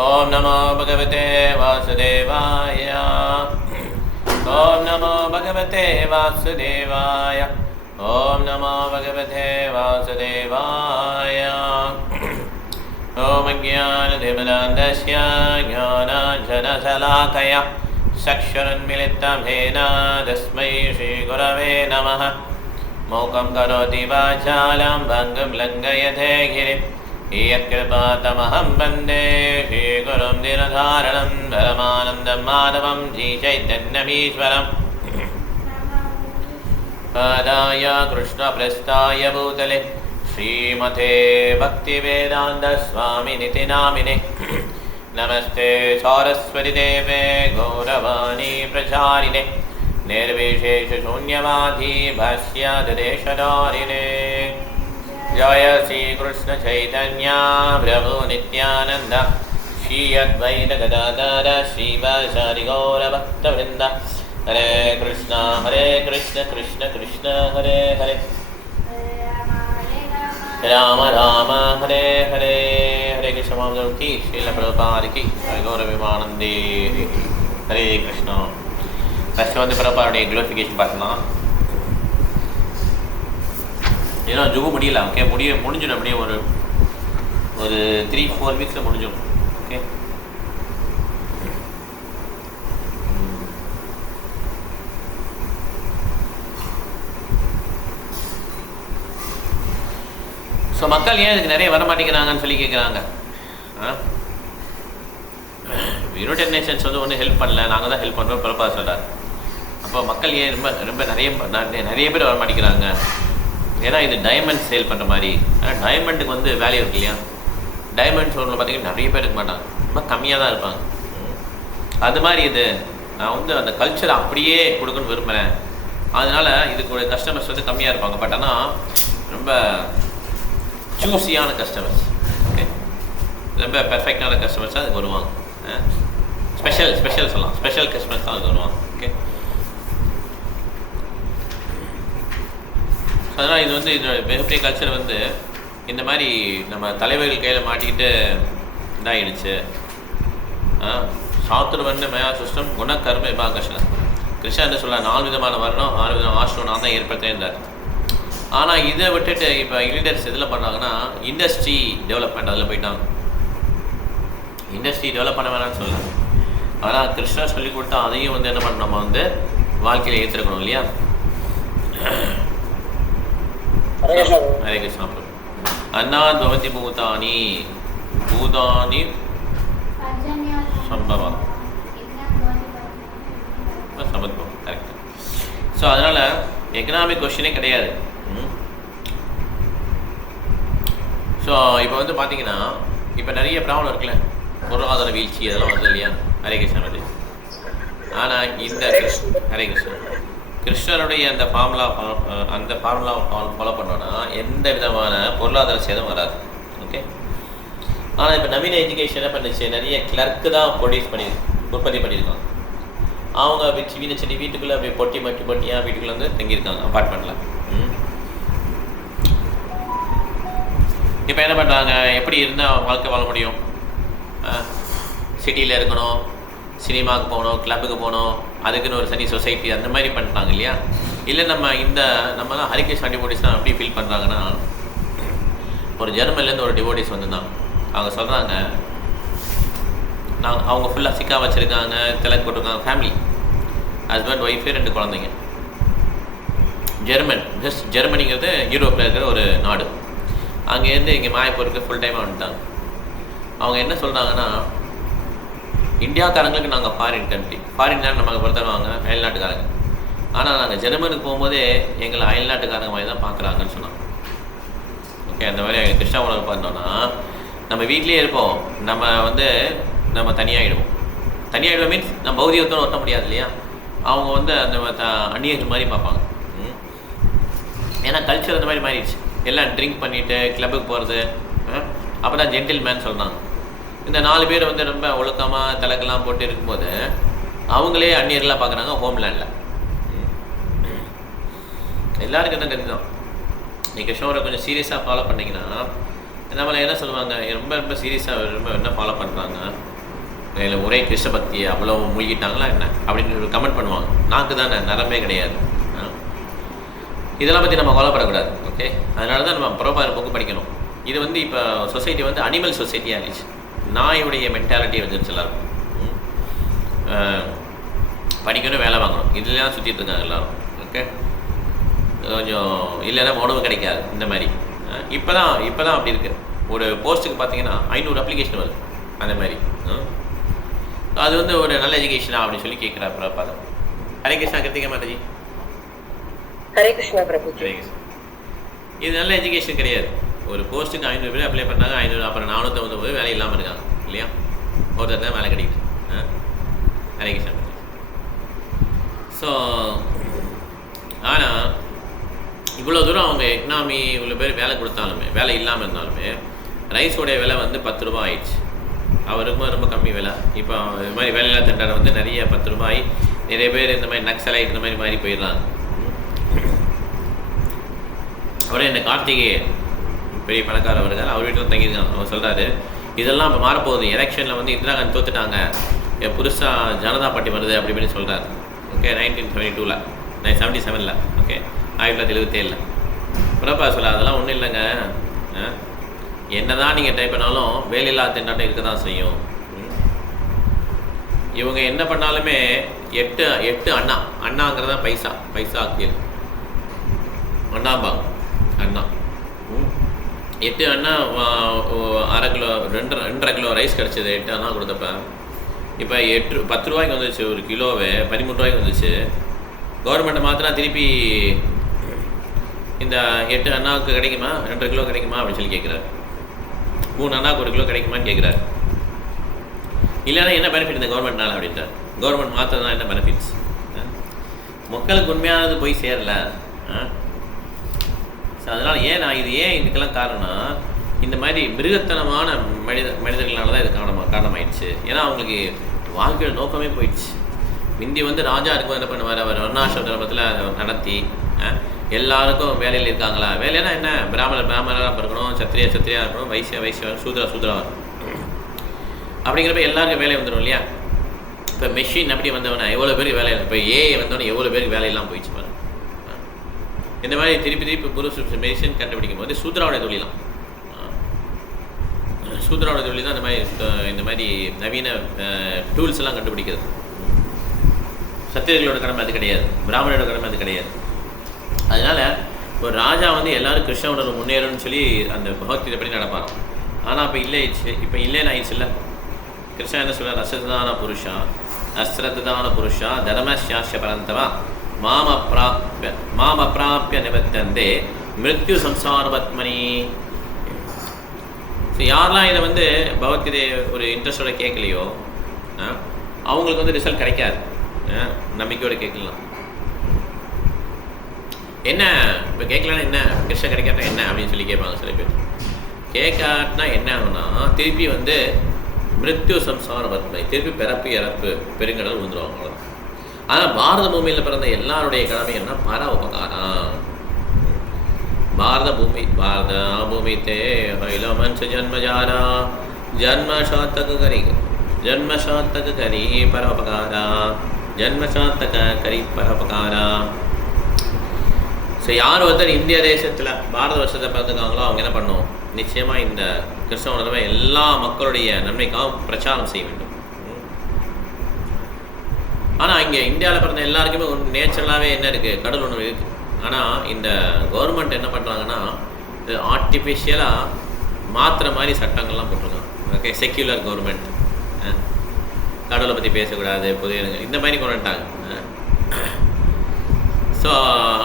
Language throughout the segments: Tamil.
ओम नमो भगवते वासुदेवाय। ओम नमो भगवते वासुदेवाय। ओम नमो भगवते वासुदेवाय। ओम ज्ञानतिमिरान्धस्य ज्ञानाञ्जनशलाकया चक्षुरुन्मीलितं येन तस्मै श्रीगुरवे नमः। मूकं करोति वाचालं भङ्गं लङ्घयते गिरिं यत्कृपातमहं वन्दे श्रीगुरुं दीनधारणं परमानन्दं माधवं श्रीचैतन्यमीश्वरम्। पादाय कृष्णप्रस्थाय भूतले श्रीमते भक्तिवेदान्तस्वामिनिति नामिने। नमस्ते सारस्वतीदेवे गौरवाणी प्रचारिणे निर्विशेषशून्यवादी भाष्यादिदेशधारिणे। जय श्रीकृष्ण चैतन्य प्रभु नित्यानन्द श्री अद्वैत गदाधर श्रीवासादि गौरभक्तवृन्द। हरे कृष्ण कृष्ण कृष्ण हरे हरे राम राम हरे हरे। हरे कृष्ण महाप्रभु की श्रील प्रभुपाद की गौरविमानंदे हरे कृष्ण। ஃபஸ்ட்டு வந்து பிரபாவுடைய க்ளோரிஃபிகேஷன் பார்த்தோம்னா ஏன்னா ஜுகு முடியல. ஓகே முடிஞ்சிடும் அப்படியே ஒரு 3-4 வீக்ஸில் முடிஞ்சிடும். ஓகே ஸோ மக்கள் ஏன் இதுக்கு நிறைய வரமாட்டேங்கிறாங்கன்னு சொல்லி கேட்குறாங்க. யுனைடெட் நேஷன்ஸ் வந்து ஒன்றும் ஹெல்ப் பண்ணல, நாங்கள் தான் ஹெல்ப் பண்ணுறோம் பிரபா சொல்கிறார். அப்போ மக்கள் ஏன் ரொம்ப ரொம்ப நிறைய பேர் வரமாட்டேங்கிறாங்க? ஏன்னா இது டைமண்ட் சேல் பண்ணுற மாதிரி. ஆனால் டைமண்டுக்கு வந்து வேல்யூ இருக்கு இல்லையா? டைமண்ட் ஷோரூமில் பார்த்தீங்கன்னா நிறைய பேர் இருக்க மாட்டாங்க, ரொம்ப கம்மியாக தான் இருப்பாங்க. அது மாதிரி இது நான் வந்து அந்த கல்ச்சரை அப்படியே கொடுக்கணும்னு விரும்புகிறேன். அதனால் இதுக்கு கஸ்டமர்ஸ் வந்து கம்மியாக இருப்பாங்க. பட் ஆனால் ரொம்ப சூஸியான கஸ்டமர்ஸ், ஓகே, ரொம்ப பெர்ஃபெக்டான கஸ்டமர்ஸ் தான் அதுக்கு வருவாங்க. ஸ்பெஷல் சொல்லலாம், ஸ்பெஷல் கஸ்டமர்ஸ் தான் அதுக்கு வருவாங்க. ஓகே, அதனால் இது வந்து இதோட மிகப்பெரிய கல்ச்சர் வந்து இந்த மாதிரி நம்ம தலைவர்கள் கையில் மாட்டிக்கிட்டு இதாகிடுச்சு. சாத்துர்வர்ண மயா சிஸ்டம் குணக்கர்ம விபாகர்ஷணம். கிருஷ்ணன் என்ன சொல்ல 4 விதமான வர்ணம் 6 விதமான ஆசிரம் நான் தான் ஏற்படுத்தியிருந்தார். ஆனால் இதை விட்டுட்டு இப்போ லீடர்ஸ் எதில் பண்ணாங்கன்னா இண்டஸ்ட்ரி டெவலப்மெண்ட் அதில் போயிட்டாங்க. இண்டஸ்ட்ரி டெவலப் பண்ண வேணாம்னு சொல்லலாம். ஆனால் கிருஷ்ணர் சொல்லி கொடுத்தா அதையும் வந்து என்ன பண்ணணும், நம்ம வந்து வாழ்க்கையில் ஏற்றுக்கணும் இல்லையா? ஹரே கிருஷ்ணா. அன்னாத் பவதி பூதானி பூதானி சம்பவம் சமத்துவம், கரெக்ட். ஸோ அதனால் எக்கனாமிக் கொஸ்டினே கிடையாது. ஸோ இப்போ வந்து பார்த்தீங்கன்னா இப்போ நிறைய ப்ராப்ளம் இருக்குல்ல, பொருளாதார வீழ்ச்சி அதெல்லாம் வந்து இல்லையா? ஹரே கிருஷ்ணன் வந்து. ஆனால் இந்த ஹரே கிருஷ்ணன் கிருஷ்ணனுடைய அந்த ஃபார்முலா ஃபாலோ பண்ணோன்னா எந்த விதமான பொருளாதார சேதம் வராது. ஓகே, ஆனால் இப்போ நவீன எஜுகேஷன் என்ன பண்ணுச்சு, நிறைய கிளர்க்கு தான் உற்பத்தி பண்ணியிருக்காங்க. அவங்க வீண செடி வீட்டுக்குள்ளே அப்படியே பொட்டியாக வீட்டுக்குள்ளே வந்து தங்கியிருக்காங்க அப்பார்ட்மெண்ட்டில். இப்போ என்ன பண்ணுறாங்க, எப்படி இருந்தால் வாழ்க்கை வாழ முடியும்? சிட்டியில் இருக்கணும், சினிமாவுக்கு போகணும், கிளப்புக்கு போகணும், அதுக்குன்னு ஒரு தனி சொசைட்டி அந்த மாதிரி பண்ணுறாங்க இல்லையா? இல்லை நம்மலாம் ஹரிகிருஷ்ணா டிவோட்டிஸ் தான் எப்படி ஃபீல் பண்ணுறாங்கன்னா, ஒரு ஜெர்மன்லேருந்து ஒரு டிவோட்டிஸ் வந்துதான் அவங்க சொல்கிறாங்க, அவங்க ஃபுல்லாக சிக்கா வச்சுருக்காங்க, திலக்கு போட்டிருக்காங்க, ஃபேமிலி, ஹஸ்பண்ட் ஒய்ஃபு 2 குழந்தைங்க. ஜெர்மனிங்கிறது யூரோப்பில் இருக்கிற ஒரு நாடு. அங்கேருந்து இங்கே மாயப்பூருக்கு ஃபுல் டைமாக வந்துட்டாங்க. அவங்க என்ன சொல்கிறாங்கன்னா, இந்தியாக்காரங்களுக்கு நாங்கள் ஃபாரின் தான் நமக்கு பொறுத்தருவாங்க அயல்நாட்டுக்காரங்க. ஆனால் நாங்கள் ஜெர்மனுக்கு போகும்போதே எங்களை அயல்நாட்டுக்காரங்க மாதிரி தான் பார்க்குறாங்கன்னு சொன்னாங்க. ஓகே, அந்த மாதிரி கிருஷ்ணா உணவு பார்த்தோன்னா நம்ம வீட்லேயே இருப்போம், நம்ம தனியாகிடுவோம் மீன்ஸ் நம்ம பௌதிகத்தோடு ஒட்ட முடியாது இல்லையா? அவங்க வந்து அந்த அந்நியர்கள் மாதிரி பார்ப்பாங்க. ஏன்னா கல்ச்சர் அந்த மாதிரி மாறிடுச்சு. எல்லாம் ட்ரிங்க் பண்ணிவிட்டு கிளப்புக்கு போகிறது, அப்போ தான் ஜென்டில்மேன் சொல்கிறாங்க. இந்த 4 பேர் வந்து ரொம்ப ஒழுக்கமாக தலைக்கெல்லாம் போட்டு இருக்கும்போது அவங்களே அந்நியர்களாக பார்க்குறாங்க ஹோம்லேண்டில். எல்லாருக்கும் தான் கருதி தான். நீங்கள் ஷோரை கொஞ்சம் சீரியஸாக ஃபாலோ பண்ணிங்கன்னா நம்மளை என்ன சொல்லுவாங்க, ரொம்ப ரொம்ப சீரியஸாக ரொம்ப என்ன ஃபாலோ பண்ணுறாங்க, இல்லை ஒரே கிருஷ்ண பக்தியை அவ்வளோ மூழ்கிட்டாங்களா என்ன அப்படின்னு கமெண்ட் பண்ணுவாங்க. நாக்கு தானே, நரம்பே கிடையாது. இதெல்லாம் பற்றி நம்ம கவலைப்படக்கூடாது. ஓகே, அதனால தான் நம்ம புரோபார் புக்கு படிக்கணும். இது வந்து இப்போ சொசைட்டி வந்து அனிமல் சொசைட்டியாக இருந்துச்சு. நாயுடைய மென்டாலிட்டி வந்துருச்சு எல்லாருக்கும். படிக்கணும், வேலை வாங்கணும், இதுலாம் சுற்றிட்டு இருக்காங்க எல்லோரும். ஓகே, கொஞ்சம் இல்லைன்னா உணவு கிடைக்காது இந்த மாதிரி. இப்போ தான் அப்படி இருக்குது. ஒரு போஸ்ட்டுக்கு பார்த்தீங்கன்னா 500 அப்ளிகேஷன் வருது அந்த மாதிரி. அது வந்து ஒரு நல்ல எஜுகேஷனா அப்படின்னு சொல்லி கேட்குறா பிரபாதம். ஹரே கிருஷ்ணா. கிருத்திகா மாதாஜி. ஹரே கிருஷ்ணா பிரபு. ஹரே கிருஷ்ணா. இது நல்ல எஜுகேஷன் கிடையாது. ஒரு போஸ்ட்டுக்கு 500 பேர் அப்ளை பண்ணாங்க, 500 அப்புறம் 499 வேலை இல்லாமல் இருக்காங்க இல்லையா? ஒருத்தர் தான் வேலை கிடைக்குது. ஹரே கிருஷ்ணா. ஸோ ஆனால் இவ்வளோ தூரம் அவங்க எக்கனாமி இவ்வளோ பேர் வேலை கொடுத்தாலுமே, வேலை இல்லாமல் இருந்தாலுமே, ரைஸோடைய விலை வந்து 10 ரூபா ஆயிடுச்சு. அவருக்கும் ரொம்ப கம்மி விலை. இப்போ இது மாதிரி வேலையில்லா திண்டாட்டம் வந்து நிறைய 10 ரூபாய். நிறைய பேர் இந்த மாதிரி நக்சலைட் இந்த மாதிரி மாறி போயிடறாங்க. அவரே இந்த கார்த்திகேயன் பெரிய பணக்காரர் அவர்கள், அவர் வீட்டில் தங்கியிருக்காங்க. அவர் சொல்கிறாரு, இதெல்லாம் இப்போ மாறப்போகுது. எலெக்ஷனில் வந்து இந்திரா காந்தி தோத்துட்டாங்க, புதுசாக ஜனதா பார்ட்டி வருது அப்படி இப்படின்னு சொல்கிறார். ஓகே, 1972 1977. ஓகே, 1977. பிரபா சொல்ல அதெல்லாம் ஒன்றும் இல்லைங்க, என்ன தான் நீங்கள் டைப் பண்ணாலும் வேலையில்லா திண்டாட்டம் இருக்க தான் செய்யும். இவங்க என்ன பண்ணாலுமே 8 அண்ணாங்கிறதா பைசா கீழ் அண்ணாம்பாங்க. அண்ணா 8 அண்ணா அரை கிலோ 2.5 கிலோ ரைஸ் கிடச்சிது. 8 அண்ணா கொடுத்தப்ப இப்போ 10 ரூபாய்க்கு வந்துச்சு ஒரு கிலோவே, 13 ரூபாய்க்கு வந்துச்சு. கவர்மெண்ட்டை மாத்திரம் திருப்பி இந்த 8 அண்ணாவுக்கு கிடைக்குமா, 2.5 கிலோ கிடைக்குமா அப்படின்னு சொல்லி கேட்குறாரு. 3 அண்ணாவுக்கு 1 கிலோ கிடைக்குமான்னு கேட்குறாரு. இல்லைன்னா என்ன பெனிஃபிட் இந்த கவர்மெண்ட்னால அப்படின்றார். கவர்மெண்ட் மாத்திரம் என்ன பெனிஃபிட்ஸ்? மக்களுக்கு உண்மையானது போய் சேரல. ஸோ அதனால் ஏன் இதுக்கெல்லாம் காரணம், இந்த மாதிரி மிருகத்தனமான மனிதர்களால தான் இது காரணமாயிடுச்சு. ஏன்னா அவங்களுக்கு வாழ்க்கையோட நோக்கமே போயிடுச்சு. முந்தி வந்து ராஜா இருக்கும் என்ன பண்ணுவார், அவர் வர்ணாசிரம தர்மத்தில் நடத்தி எல்லாருக்கும் வேலையில் இருக்காங்களா, வேலைன்னா என்ன, பிராமணராக இருக்கணும், சத்திரியா இருக்கணும், வைசியா சூத்ரா அப்படிங்கிறப்ப எல்லாருக்கும் வேலை வந்துடும் இல்லையா? இப்போ மெஷின் அப்படி வந்தவனா எவ்வளோ பேருக்கு வேலை, இப்போ ஏஐ வந்தவொடனே எவ்வளோ பேருக்கு வேலையெல்லாம் போயிடுச்சு பாருங்க. இந்த மாதிரி திருப்பி புது மெஷின் கண்டுபிடிக்கும் போது சூத்ராவுடைய தொழிலாம், சூத்ராவுடைய தொழில் தான் இந்த மாதிரி நவீன டூல்ஸ் எல்லாம் கண்டுபிடிக்கிறது. சத்திரியர்களோட கடமை அது கிடையாது, பிராமணரோட கடமை அது கிடையாது. அதனால் ஒரு ராஜா வந்து எல்லோரும் கிருஷ்ண உணர்வு முன்னேறணும்னு சொல்லி அந்த பகவத்கீதை படி நடப்பாராம். ஆனால் இப்போ இல்லைன்னு ஆயிடுச்சு இல்லை. கிருஷ்ணா என்ன சொல்கிறார், அஸ்ரதான புருஷா தர்மசாஸ்ய பரந்தவா மாம் அப்பிராப்பிய நிவர்த்தந்தே மிருத்யு சம்சாரபத்மனி. ஸோ யாரெல்லாம் இதை வந்து பகவத்கீதை ஒரு இன்ட்ரெஸ்டோட கேட்கலையோ அவங்களுக்கு வந்து ரிசல்ட் கிடைக்காது. நம்பிக்கையோட கேட்கலாம். என்ன இப்போ கேட்கலான்னா என்ன, கிருஷ்ண கிடைக்காட்டா என்ன அப்படின்னு சொல்லி கேட்பாங்க சில பேர். கேட்காட்டினா என்ன ஆகுனா திருப்பி வந்து மிருத்யு சம்சாரபத்மை, திருப்பி பிறப்பு இறப்பு பெருங்கடல் விழுந்துருவாங்க. ஆனால் பாரத பூமியில் பிறந்த எல்லாருடைய கடமை என்ன, பர உபகாரம். பாரத பூமி தே மனுஷ ஜன்மஜாரா ஜன்மசாத்தக கரி பரோபகாரா ஜன்மசாத்தக கரி பரோபகாரா. ஸோ யார் ஒருத்தர் இந்திய தேசத்தில் பாரத வருஷத்தை பிறந்துக்காங்களோ அவங்க என்ன பண்ணணும், நிச்சயமாக இந்த கிருஷ்ண உணர்வை எல்லா மக்களுடைய நன்மைக்காக பிரச்சாரம் செய்ய வேண்டும். ஆனால் இங்கே இந்தியாவில் பிறந்த எல்லாருக்குமே ஒரு நேச்சுரலாகவே என்ன இருக்குது, கடல் உணர்வு இருக்குது. ஆனால் இந்த கவர்மெண்ட் என்ன பண்ணுறாங்கன்னா இது ஆர்டிஃபிஷியலாக மாற்றுற மாதிரி சட்டங்கள்லாம் போட்டிருக்காங்க. ஓகே, செக்யூலர் கவர்மெண்ட், கடவுளை பற்றி பேசக்கூடாது, புதிய இந்த மாதிரி கொண்டு வந்துட்டாங்க. ஸோ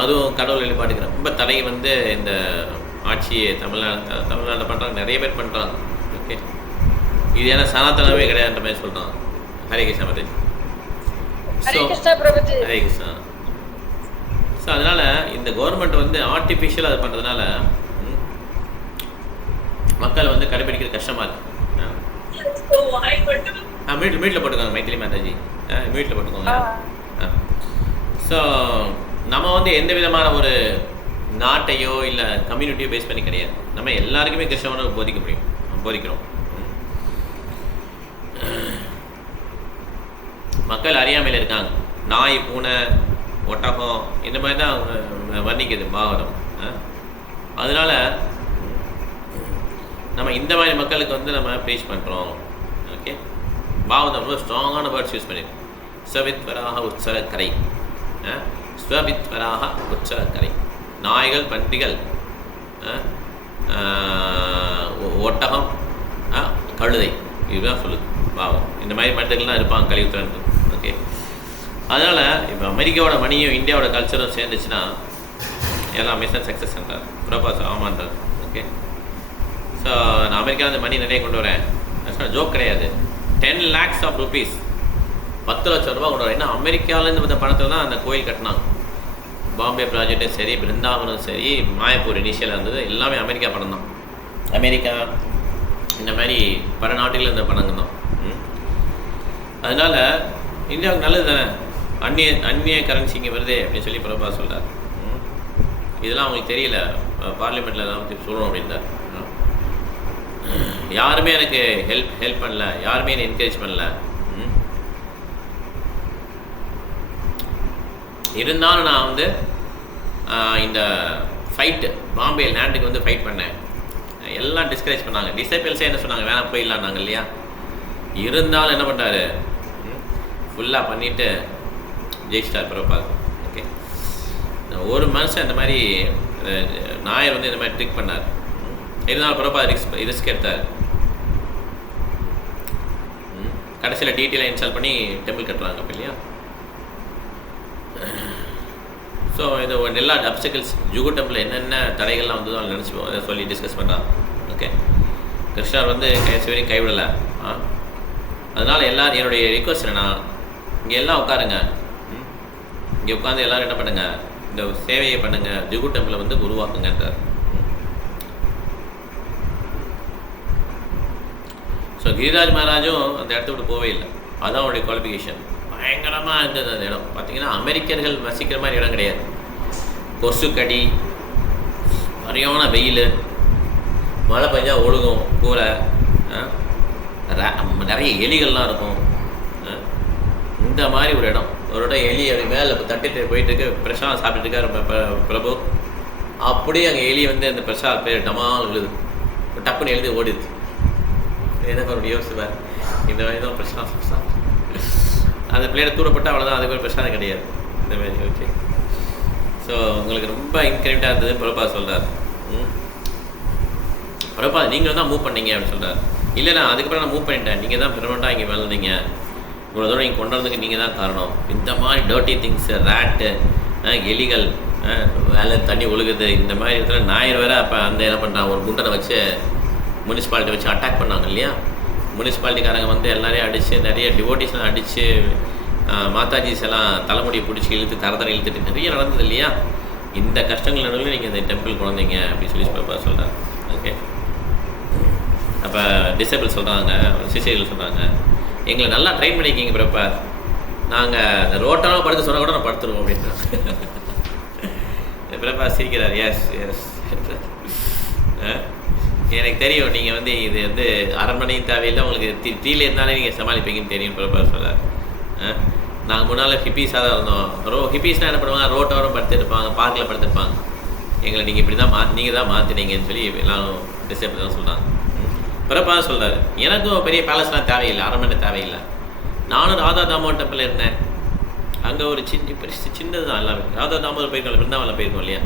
அதுவும் கடவுள் வழிபாட்டுக்கு ரொம்ப தடை வந்து இந்த ஆட்சியை தமிழ்நாட்டில் பண்ணுறாங்க, நிறைய பேர் பண்ணுறாங்க. ஓகே, இது ஏன்னா சனாதனமே கிடையாதுன்ற மாதிரி சொல்கிறாங்க. ஹரே கிருஷ்ணா மதேஜ். ஹரே கிருஷ்ணா. ஸோ அதனால் இந்த கவர்மெண்ட் வந்து ஆர்டிஃபிஷியல் அது பண்ணுறதுனால மக்கள் வந்து கடைபிடிக்கிறது கஷ்டமாக இருக்குது. மீட்டில் போட்டுக்கோங்க மைத்திலி மாதாஜி, மீட்டில் போட்டுக்கோங்க. ஸோ நம்ம வந்து எந்த விதமான ஒரு நாட்டையோ இல்லை கம்யூனிட்டியோ பேஸ் பண்ணி கிடையாது. நம்ம எல்லாருக்குமே கிறிஸ்தவ உணர்வு போதிக்கிறோம். மக்கள் அறியாமையில் இருக்காங்க. நாய், பூனை, ஒட்டகம் இந்த மாதிரி தான் வர்ணிக்குது பாகவதம். அதனால நம்ம இந்த மாதிரி மக்களுக்கு வந்து நம்ம ப்ரீச் பண்ணுறோம். ஓகே, பாகவதம் ரொம்ப ஸ்ட்ராங்கான வேர்ட்ஸ் யூஸ் பண்ணிடுறோம். ஸ்வவித்வராக உற்சவக்கரை, ஸ்வவித்வராக உற்சவக்கரை. நாய்கள், பன்றிகள், ஒட்டகம், கழுதை, இதுதான் சொல்லுது பாவம். இந்த மாதிரி மனிதர்கள்லாம் இருப்பாங்க கலியுகத்தில். ஓகே, அதனால் இப்போ அமெரிக்காவோட மணியும் இந்தியாவோட கல்ச்சரும் சேர்ந்துச்சுன்னா எல்லாம் மிஷன் சக்ஸஸ் பண்ணுறார். பிரபாஸ் ஆமான்றார். ஓகே, ஸோ நான் அமெரிக்காவில் மணி நிறைய கொண்டு வரேன், ஜோக் கிடையாது. 10 lakhs of rupees, 10 லட்சம் ரூபா கொண்டு வரேன். ஏன்னா அமெரிக்காவிலேருந்து வந்த பணத்தில் தான் அந்த கோயில் கட்டினாங்க. பாம்பே ப்ராஜெக்டும் சரி, பிருந்தாவனும் சரி, மாயப்பூர் இனிஷியலாக இருந்தது, எல்லாமே அமெரிக்கா படம் தான். அமெரிக்கா இந்த மாதிரி பல நாட்டில் இருந்த பணங்க தான். அதனால் இந்தியாவுக்கு நல்லது தானே, அந்நிய கரன்சி இங்கே வருதே அப்படின்னு சொல்லி பிரபா சொல்கிறார். இதெல்லாம் அவங்களுக்கு தெரியல, பார்லிமெண்ட்டில் தான் பற்றி சொல்லணும் அப்படின்றார். யாருமே எனக்கு ஹெல்ப் பண்ணல, யாருமே என்னை என்கரேஜ் பண்ணல. இருந்தாலும் நான் வந்து இந்த ஃபைட்டு பாம்பே லேண்டுக்கு வந்து ஃபைட் பண்ணேன். எல்லாம் டிஸ்கரேஜ் பண்ணாங்க. டிசைபிள்ஸே என்ன சொன்னாங்க, வேணாம் போயிடலான்னாங்க இல்லையா. இருந்தாலும் என்ன பண்ணுறாரு, ஃபுல்லாக பண்ணிவிட்டு ஜெயிச்சிட்டார் பிரபாத். ஓகே, ஒரு மனுஷன் இந்த மாதிரி நாயர் வந்து இந்த மாதிரி ட்ரிக் பண்ணார். இருந்தாலும் பிரபாத் ரிஸ்க் எடுத்தார். கடைசியில் டீட்டெயிலாக இன்ஸ்டால் பண்ணி டெம்பிள் கட்டுறாங்க அப்போ இல்லையா. ஸோ இந்த எல்லா அப்சக்கிள்ஸ் ஜுகு டெம்பிள் என்னென்ன தடைகள்லாம் வந்ததோ அதை நினச்சிப்போம், அதை சொல்லி டிஸ்கஸ் பண்ணுறான். ஓகே, கிருஷ்ணர் வந்து வரையும் கைவிடலை. அதனால் எல்லோரும் என்னுடைய ரிக்வஸ்ட் என்னன்னா, இங்கே எல்லாம் உட்காருங்க, இங்கே உட்காந்து எல்லோரும் என்ன பண்ணுங்கள், இந்த சேவையை பண்ணுங்கள், ஜுகு டெம்பிளை வந்து உருவாக்குங்கன்றார். ஸோ கிரிராஜ் மகாராஜும் அந்த இடத்த விட்டு போவே இல்லை. அதுதான் அவருடைய குவாலிஃபிகேஷன். பயங்கரமாக இருந்தது அந்த இடம். பார்த்திங்கன்னா அமெரிக்கர்கள் வசிக்கிற மாதிரி இடம் கிடையாது. கொசுக்கடி, சரியான வெயில், மழை பெஞ்சா ஒழுகும் கூரை, நிறைய எலிகள்லாம் இருக்கும். இந்த மாதிரி ஒரு இடம். எலி அப்படி மேலே தட்டிட்டு போயிட்டுருக்கு, பிரசாதம் சாப்பிட்டுட்டு இருக்காரு பிரபு. அப்படியே அங்கே எலி வந்து அந்த பிரசாத் பேர் டமால் விழுது, டப்புன்னு எழுதி ஓடிடுது. என்ன பண்ண யோசிப்பார், இந்த மாதிரி தான் பிரசாதம் சாப்பிட்டு அந்த பிளேட்டை தூரப்பட்டு அவ்வளோதான், அதுக்கு ஒரு பிரசாதம் கிடையாது இந்த மாதிரி. ஓகே, ஸோ உங்களுக்கு ரொம்ப இன்கரெக்டாக இருந்தது பிரபா சொல்கிறார். பிரபா நீங்களும் தான் மூவ் பண்ணீங்க அப்படின்னு சொல்கிறார். இல்லை நான் அதுக்கப்புறம் நான் மூவ் பண்ணிட்டேன், நீங்கள் தான் பெர்மனெண்ட்டாக இங்கே வளர்ந்தீங்க, இவ்வளோ தூரம் இங்கே கொண்டு வரதுக்கு நீங்கள் தான் காரணம். இந்த மாதிரி டர்ட்டி திங்ஸு, ரேட்டு, எலிகள், வேலை தண்ணி ஒழுகுது, இந்த மாதிரி இடத்துல ஞாயிறு வேறு. அப்போ அந்த என்ன பண்ணுறான், ஒரு குண்டனை வச்சு முனிசிபாலிட்டி வச்சு அட்டாக் பண்ணாங்க இல்லையா. முனிசிபாலிட்டிக்காரங்க வந்து எல்லாரையும் அடித்து, நிறைய டிவோட்டிஸ்லாம் அடித்து, மாதாஜிஸ் எல்லாம் தலைமுடியை பிடிச்சி இழுத்து தரத்தனை இழுத்துட்டு நிறைய நடந்தது இல்லையா. இந்த கஷ்டங்கள் நடுவில் நீங்கள் இந்த டெம்பிள் குழந்தைங்க அப்படின்னு சொல்லி பிரபா சொல்கிறார். ஓகே, அப்போ டிசேபிள் சொல்கிறாங்க, சிசிகள் சொல்கிறாங்க, எங்களை நல்லா ட்ரெயின் பண்ணிக்கிங்க பிரபா, நாங்கள் ரோட்டாலும் படுத்து சொன்னால் கூட நான் படுத்துருவோம் அப்படின்றாங்க. பிரபா சிரிக்கிறார். எஸ் எஸ் எனக்கு தெரியும், நீங்கள் வந்து இது வந்து அரண்மனையும் தேவையில்லை, உங்களுக்கு டீல இருந்தாலே நீங்கள் சமாளிப்பீங்கன்னு தெரியும் பிரபா சொல்கிறார். நாங்கள் முன்னால் ஹிப்பீஸாக தான் இருந்தோம். ஹிப்பீஸ்னால் என்ன பண்ணுவாங்க, ரோட்டோரம் படுத்துருப்பாங்க, பார்க்கில் படுத்துருப்பாங்க. எங்களை நீங்கள் இப்படி தான் நீங்கள் தான் மாற்றினீங்கன்னு சொல்லி எல்லாரும் டிசைபிள் தான் சொல்கிறாங்க. பிரபா சொல்கிறார், எனக்கும் பெரிய பேலஸ்லாம் தேவையில்லை, அரண்மனை தேவையில்லை. நானும் ராதா தாமோதர் டெம்பிள் இருந்தேன். அங்கே ஒரு சின்னது தான் எல்லாமே. ராதா தாமோதர் போயிருக்கோம், பிருந்தாவனில் போயிருக்கோம் இல்லையா.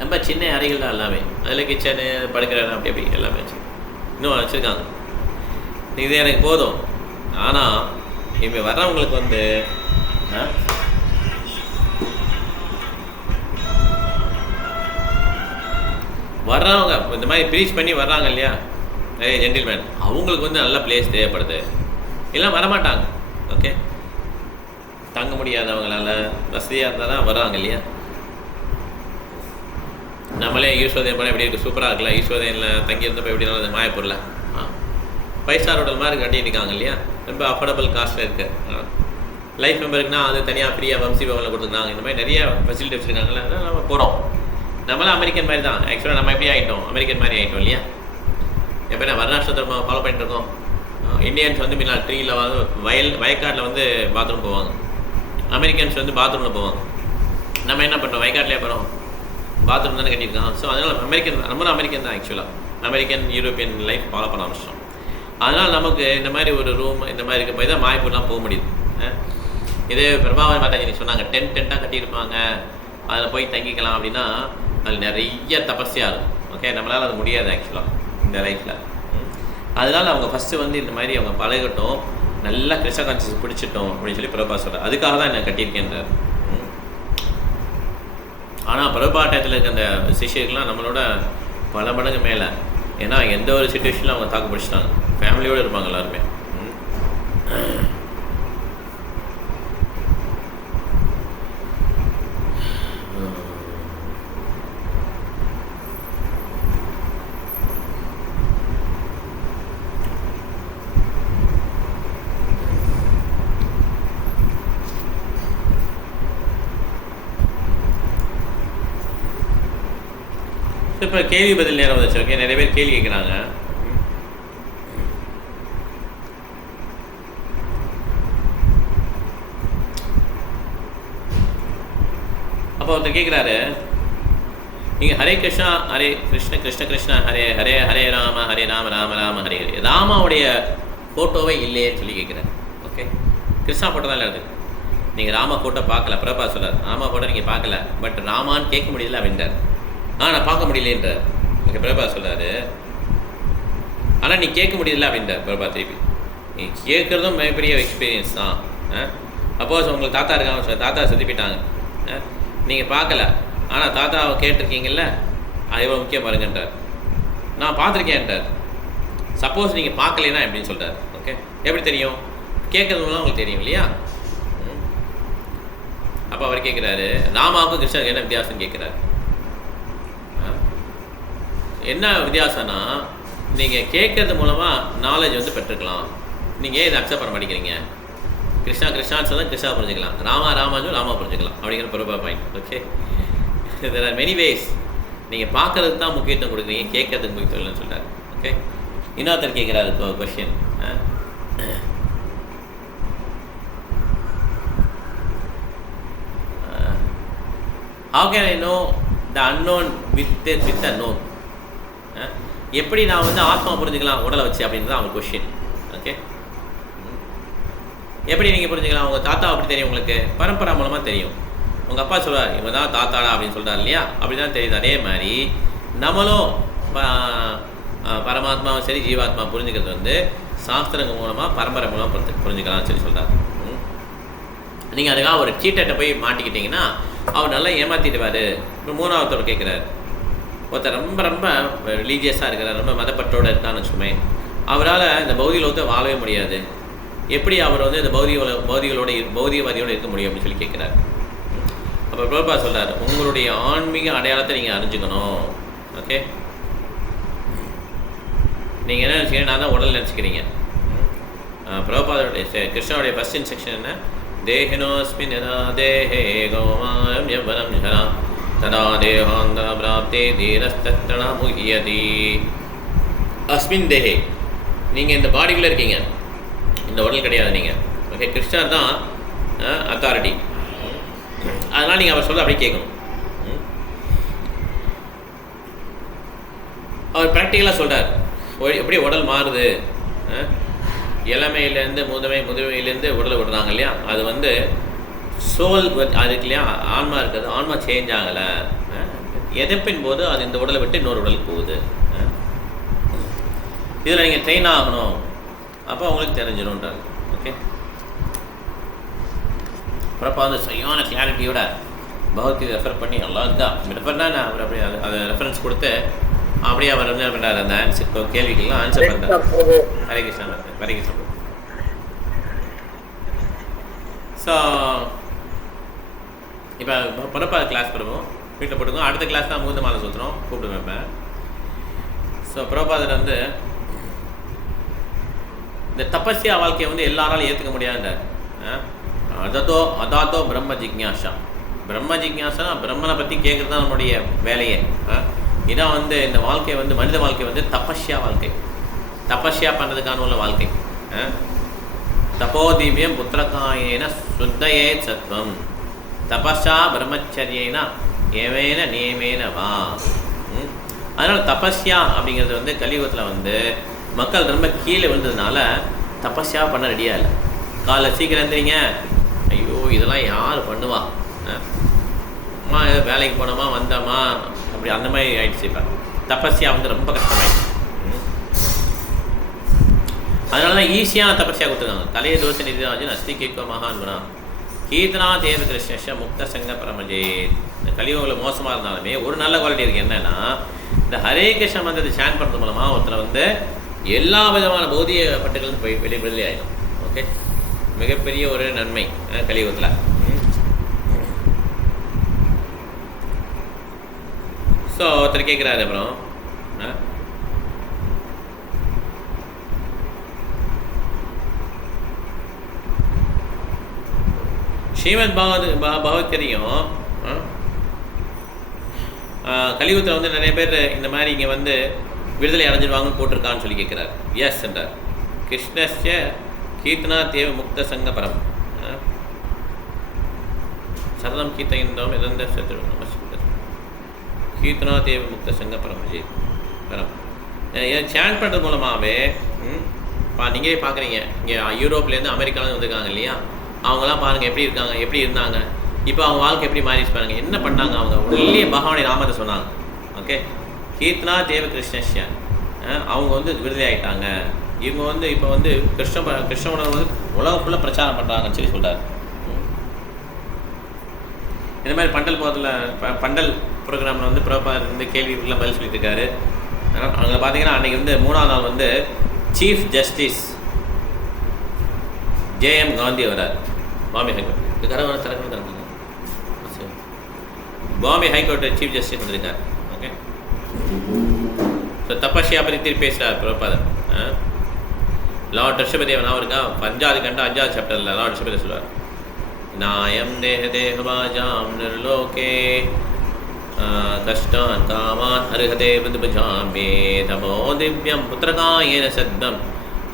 ரொம்ப சின்ன அறைகள் தான் எல்லாமே. அதில் கிச்சனு, படுக்கிற இடம், அப்படி அப்படி எல்லாமே வச்சு இன்னும் வச்சுருக்காங்க. இது எனக்கு போதும். ஆனால் இப்போ வர்றவங்களுக்கு வந்து வர்றவங்க இந்த மாதிரி ப்ரீச் பண்ணி வர்றாங்க இல்லையா, நிறைய ஜென்டில்மேன், அவங்களுக்கு வந்து நல்ல பிளேஸ் தேவைப்படுது. இல்லை வரமாட்டாங்க. ஓகே, தங்க முடியாதவங்களால வசதியாக இருந்தால் தான் வர்றாங்க இல்லையா. நம்மளே ஈஸ்வரதேன் போனால் எப்படி இருக்குது, சூப்பராக இருக்குல்ல. ஈஸ்வரதேனில் தங்கியிருந்தப்போ எப்படி இருந்தது, மாயப்பூரில் 5 ஸ்டார் ஹோட்டல் மாதிரி கட்டியிருக்காங்க இல்லையா. ரொம்ப அஃபோர்டபுள் காஸ்ட்டில் இருக்குது. லைஃப் மெம்பருக்குனா அது தனியாக ஃப்ரீயாக வம்சி பவனில் கொடுத்துருக்காங்க. இந்த மாதிரி நிறைய ஃபெசிலிட்டி வச்சுருக்காங்களே, அதான் நம்ம போகிறோம். நம்மளாம் அமெரிக்கன் மாதிரி தான். ஆக்சுவலாக நம்ம எப்படி ஆகிட்டோம், அமெரிக்கன் மாதிரி ஆகிட்டோம் இல்லையா? எப்போ நான் வர்ணாஷ்டத்தை ஃபாலோ பண்ணிட்டு இருக்கோம். இந்தியன்ஸ் வந்து முன்னால் ட்ரீயில் வந்து வயக்காட்டில் வந்து பாத்ரூம் போவாங்க. அமெரிக்கன்ஸ் வந்து பாத்ரூமில் போவாங்க. நம்ம என்ன பண்ணுறோம், வயக்காட்டிலே போகிறோம், பாத்ரூம் தானே கட்டியிருக்கான். ஸோ அதனால் நம்மளும் அமெரிக்கன் தான். ஆக்சுவலாக அமெரிக்கன் யூரோப்பியன் லைஃப் ஃபாலோ பண்ண ஆரம்பிச்சிட்டோம். அதனால் நமக்கு இந்த மாதிரி ஒரு ரூம் இந்த மாதிரி இருக்க போய் தான் மாய்ப்பூர்லாம் போக முடியுது. இதே பிரபாவன் மாதாஜி சொன்னாங்க, டென்ட்டாக கட்டியிருப்பாங்க, அதில் போய் தங்கிக்கலாம் அப்படின்னா அதில் நிறைய தபஸ்யாக இருக்கும். ஓகே, நம்மளால் அது முடியாது ஆக்சுவலாக இந்த லைஃப்பில். அதனால் அவங்க ஃபஸ்ட்டு வந்து இந்த மாதிரி அவங்க பழகட்டும், நல்லா கிருஷ்ண கான்சியஸ் பிடிச்சிட்டோம் அப்படின்னு சொல்லி பிரபா சொல்கிறார். அதுக்காக தான் என்ன கட்டியிருக்கேன்றார். ஆனால் பிரபாட்டத்தில் இருக்க அந்த சிஷியர்கள்லாம் நம்மளோட பல மடங்கு மேலே. ஏன்னா எந்த ஒரு சுச்சுவேஷனில் அவங்க தாக்கு பிடிச்சிட்டாங்க, ஃபேமிலியோடு இருப்பாங்க எல்லாருமே. இப்போ கேள்வி பதில் நேரம் வந்துச்சு. ஓகே, நிறைய பேர் கேள்வி கேட்குறாங்க. அப்போ ஒருத்தர் கேட்குறாரு, நீங்கள் ஹரே கிருஷ்ணா ஹரே கிருஷ்ண கிருஷ்ண கிருஷ்ணா ஹரே ஹரே ஹரே ராம ராம ராம ஹரே ஹரே, ராமாவுடைய ஃபோட்டோவே இல்லையேன்னு சொல்லி கேட்குறாரு. ஓகே, கிருஷ்ணா ஃபோட்டோ தான் இல்லை இருக்குது. நீங்கள் ராமா ஃபோட்டோ பார்க்கல. பிரபா சொல்கிறார், ராமா ஃபோட்டோ நீங்கள் பார்க்கல, பட் ராமான்னு கேட்க முடியல அப்படின்றார். நான் பார்க்க முடியலன்றார். ஓகே, பிரபா சொல்கிறாரு, ஆனால் நீ கேட்க முடியல அப்படின்றார் பிரபா திருப்பி. நீ கேட்குறதும் மிகப்பெரிய எக்ஸ்பீரியன்ஸ் தான். அப்போஸ் உங்களுக்கு தாத்தா இருக்காங்க, தாத்தா செத்து போயிட்டாங்க, நீங்கள் பார்க்கல, ஆனால் தாத்தாவை கேட்டிருக்கீங்கல்ல, அது எவ்வளோ முக்கியம் பாருங்கன்றார். நான் பார்த்துருக்கேன்றார். சப்போஸ் நீங்கள் பார்க்கலைன்னா எப்படின்னு சொல்கிறார். ஓகே, எப்படி தெரியும், கேட்குறதுலாம் உங்களுக்கு தெரியும் இல்லையா? அப்போ அவர் கேட்குறாரு, ராமாவுக்கும் கிருஷ்ணருக்கு என்ன வித்தியாசம்னு கேட்குறாரு. என்ன வித்தியாசம்னா, நீங்கள் கேட்கறது மூலமாக நாலேஜ் வந்து பெற்றுக்கலாம். நீங்கள் ஏன் இதை அக்செப்ட் பண்ண மாட்டேங்கிறீங்க? கிருஷ்ணா கிருஷ்ணான்னு சொன்னால் கிருஷ்ணா புரிஞ்சுக்கலாம், ராமா ராமான்னு ராமா புரிஞ்சுக்கலாம் அப்படிங்கிற பரபா point. Okay, there are many ways. நீங்கள் பார்க்கறதுக்கு தான் முக்கியத்துவம் கொடுக்குறீங்க, கேட்கறதுக்கு முக்கியத்துவம் இல்லைன்னு சொல்கிறார். ஓகே, இன்னொருத்தர் கேட்குறாரு question, how can I know the unknown with the known? எப்படி நான் வந்து ஆத்மா புரிஞ்சுக்கலாம் உடலை வச்சு அப்படின்றது அவங்க கொஷின். ஓகே, எப்படி நீங்கள் புரிஞ்சுக்கலாம்? உங்கள் தாத்தா அப்படி தெரியும், உங்களுக்கு பரம்பரா மூலமாக தெரியும். உங்கள் அப்பா சொல்கிறார், இவங்க தான் தாத்தாடா அப்படின்னு சொல்கிறார் இல்லையா? அப்படி தான் தெரியுது. அதே மாதிரி நம்மளும் பரமாத்மாவும் சரி ஜீவாத்மா புரிஞ்சுக்கிறது வந்து சாஸ்திரங்கள் மூலமாக பரம்பரை மூலமாக புரிஞ்சுக்கலாம்னு சொல்லி சொல்கிறார். நீங்கள் அதுக்காக ஒரு சீட்டை போய் மாட்டிக்கிட்டீங்கன்னா அவர் நல்லா ஏமாற்றிடுவார். இப்போ மூணாவத்தோடு கேட்குறாரு, ஒருத்தர் ரொம்ப ரொம்ப ரிலீஜியஸாக இருக்கிறார், ரொம்ப மதப்பற்றோடு இருக்கான்னு வச்சுக்கோமே, அவரால் இந்த பௌதிக லோகத்தை வாழவே முடியாது. எப்படி அவர் வந்து இந்த பௌதிகவாதியோடு இருக்க முடியும் அப்படின்னு சொல்லி கேட்குறாரு. அப்போ பிரபா சொல்கிறார், உங்களுடைய ஆன்மீக அடையாளத்தை நீங்கள் அறிஞ்சுக்கணும். ஓகே, நீங்கள் என்ன நினச்சிக்கிறீங்க? நான் தான் உடல் நினச்சிக்கிறீங்க. பிரபாதோடைய கிருஷ்ணாவுடைய ஃபர்ஸ்ட் இன்ஸ்ட்ரக்ஷன் என்ன? தேஹினோஸ்மின் யதா தேஹே கௌமாரம் யவனம் ஜனா ததா தேஹாந்த பிராப்தே தீரஸ்தத்ரண முஹ்யதி. அஸ்மின் தேஹே, நீங்கள் இந்த பாடிக்குள்ளே இருக்கீங்க, இந்த உடல் கிடையாது நீங்கள். ஓகே, கிருஷ்ணா தான் அத்தாரிட்டி. அதனால் நீங்கள் அவர் சொல்ல அப்படியே கேட்கணும். அவர் ப்ராக்டிக்கலாக சொல்கிறார், எப்படி உடல் மாறுது. இளமையிலேருந்து முதுமையிலேருந்து உடலை விடுறாங்க இல்லையா, அது வந்து சோல் அதுக்கு இல்லையா, ஆன்மா இருக்குது, ஆன்மா சேஞ்ச் ஆகலை. எதிர்ப்பின் போது அது இந்த உடலை விட்டு இன்னொரு உடலுக்கு போகுது. இதில் நீங்கள் ட்ரெயின் ஆகணும், அப்போ உங்களுக்கு தெரிஞ்சிடும்ன்றாங்க. ஓகே, அப்புறப்போ அந்த சரியான கிளாரிட்டியோட பகவத்கீதை ரெஃபர் பண்ணி எல்லாம் தான் ரெஃபர்னா நான் அவர் அப்படியே அதை ரெஃபரன்ஸ் கொடுத்து அப்படியே அவர் என்ன பண்ணுறாரு, அந்த ஆன்சர் கேள்விக்கெல்லாம் ஆன்சர் பண்ணுறாரு. ஹரே கிருஷ்ணா, ஹரே கிருஷ்ணா. ஸோ இப்போ பிறப்பா கிளாஸ் போடுவோம், வீட்டில் போட்டுக்கோம். அடுத்த கிளாஸ் தான் மூந்த மாலை சுற்றுறோம், கூப்பிட்டு வைப்பேன். ஸோ பிரபாதர் வந்து இந்த தபஸ்யா வாழ்க்கையை வந்து எல்லாராலும் ஏற்றுக்க முடியாதுன்றார். அதாத்தோ பிரம்ம ஜிக்ஞாசா. பிரம்ம ஜிக்ஞாசா பிரம்மனை பற்றி கேட்குறது தான் நம்முடைய வேலையே. இதான் வந்து இந்த வாழ்க்கை வந்து மனித வாழ்க்கை வந்து தபஸ்யா வாழ்க்கை, தபஸ்யா பண்ணுறதுக்கான உள்ள வாழ்க்கை. தபோதிவ்யம் புத்திரகாயேன சுத்தையே சத்வம் தபஸா பிரம்மச்சரியேனா ஏவேன நியமேன வா. அதனால் தபஸ்யா அப்படிங்கிறது வந்து கலியுகத்தில் வந்து மக்கள் ரொம்ப கீழே விழுந்ததுனால தபஸ்யா பண்ண ரெடியாக இல்லை. காலைல சீக்கிரம் எழுந்திரிங்க, ஐயோ இதெல்லாம் யார் பண்ணுவா, அம்மா ஏதோ வேலைக்கு போனோமா வந்தோமா அப்படி அந்த மாதிரி ஆயிடுச்சு. இப்போ தபஸ்யா வந்து ரொம்ப கஷ்டமாயிடுச்சு. அதனால தான் ஈஸியான தபஸ்யா கொடுத்துருக்காங்க. தலைய தோசை நிதிராஜன் அஸ்தி கேட்கோ மகான் குணா கீர்த்தனா தேவ கிருஷ்ண முக்த சங்க பரமஜே. இந்த கலியுகத்தில் மோசமாக இருந்தாலுமே ஒரு நல்ல குவாலிட்டி இருக்குது. என்னென்னா இந்த ஹரே கிருஷ்ண மந்திரத்தை சேன் பண்ணுறது மூலமாக ஒருத்தர் வந்து எல்லா விதமான பௌதிக பட்டுகளும் போய் விடுதலை ஆகிடும். ஓகே, மிகப்பெரிய ஒரு நன்மை கலியுகத்தில். ஸோ ஒருத்தர் கேட்குறாரு, அப்புறம் ஸ்ரீமத் பகவத்கீதையும் கலியுகத்தில் வந்து நிறைய பேர் இந்த மாதிரி இங்கே வந்து விடுதலை அடைஞ்சிருவாங்கன்னு போட்டிருக்கான்னு சொல்லி கேட்குறாரு. எஸ் என்றார். கிருஷ்ணஸ்ய கீர்த்தனா தேவ முக்த சங்க பரம் சரதம் கீர்த்தகிந்தோம் எதந்த சத்ரு நமஸ்கார் கீர்த்தனா தேவ முக்த சங்க பரம் விஜய் பரம். சேன் பண்ணுறது மூலமாகவே நீங்களே பார்க்குறீங்க, இங்கே யூரோப்லேருந்து அமெரிக்காவிலேருந்து வந்திருக்காங்க இல்லையா, அவங்களாம் பாருங்கள் எப்படி இருக்காங்க, எப்படி இருந்தாங்க, இப்போ அவங்க வாழ்க்கை எப்படி மாறிச்சு பாருங்கள். என்ன பண்ணாங்க, அவங்க உள்ளே பகவானுடைய நாமத்தை சொன்னாங்க. ஓகே, கீர்த்தனா தேவ கிருஷ்ணஸ்ய அவங்க வந்து விடுதலை ஆகிட்டாங்க. இவங்க வந்து இப்போ வந்து கிருஷ்ண உணர்வு வந்து உலகம் ஃபுல்லாக பிரச்சாரம் பண்ணுறாங்கன்னு சொல்லி சொல்கிறார். இந்த மாதிரி பண்டல் போகிறதுல பண்டல் ப்ரோக்ராமில் வந்து பிரபாகர் வந்து கேள்விக்குலாம் பதில் சொல்லிட்டு இருக்காரு. அங்கே பார்த்தீங்கன்னா அன்றைக்கி வந்து 3ஆம் நாள் வந்து சீஃப் ஜஸ்டிஸ் ஜேஎம் காந்தி வரார். பாம்பே ஹைகோர்ட் இது கரவர திறக்கணும் பாம்பே ஹைகோர்ட்டு சீஃப் ஜஸ்டிஸ் வந்திருக்கார். ஓகே, ஸோ தபஸ்யா பற்றி திருப்பி பேசுகிறார் பிரபாதர். லார்ட் ரிஷபதேவன் அவருக்கா 5வது கண்ட 5வது சாப்டரில் லார்ட் ரிஷபதேவ் சொல்வார், நாயம் தேகவாஜாம் நிர்லோகே கஷ்டான் காமான் அருகதே விதுபஜாமே தமோ திவ்யம் புத்திரகாயேன சத்தம்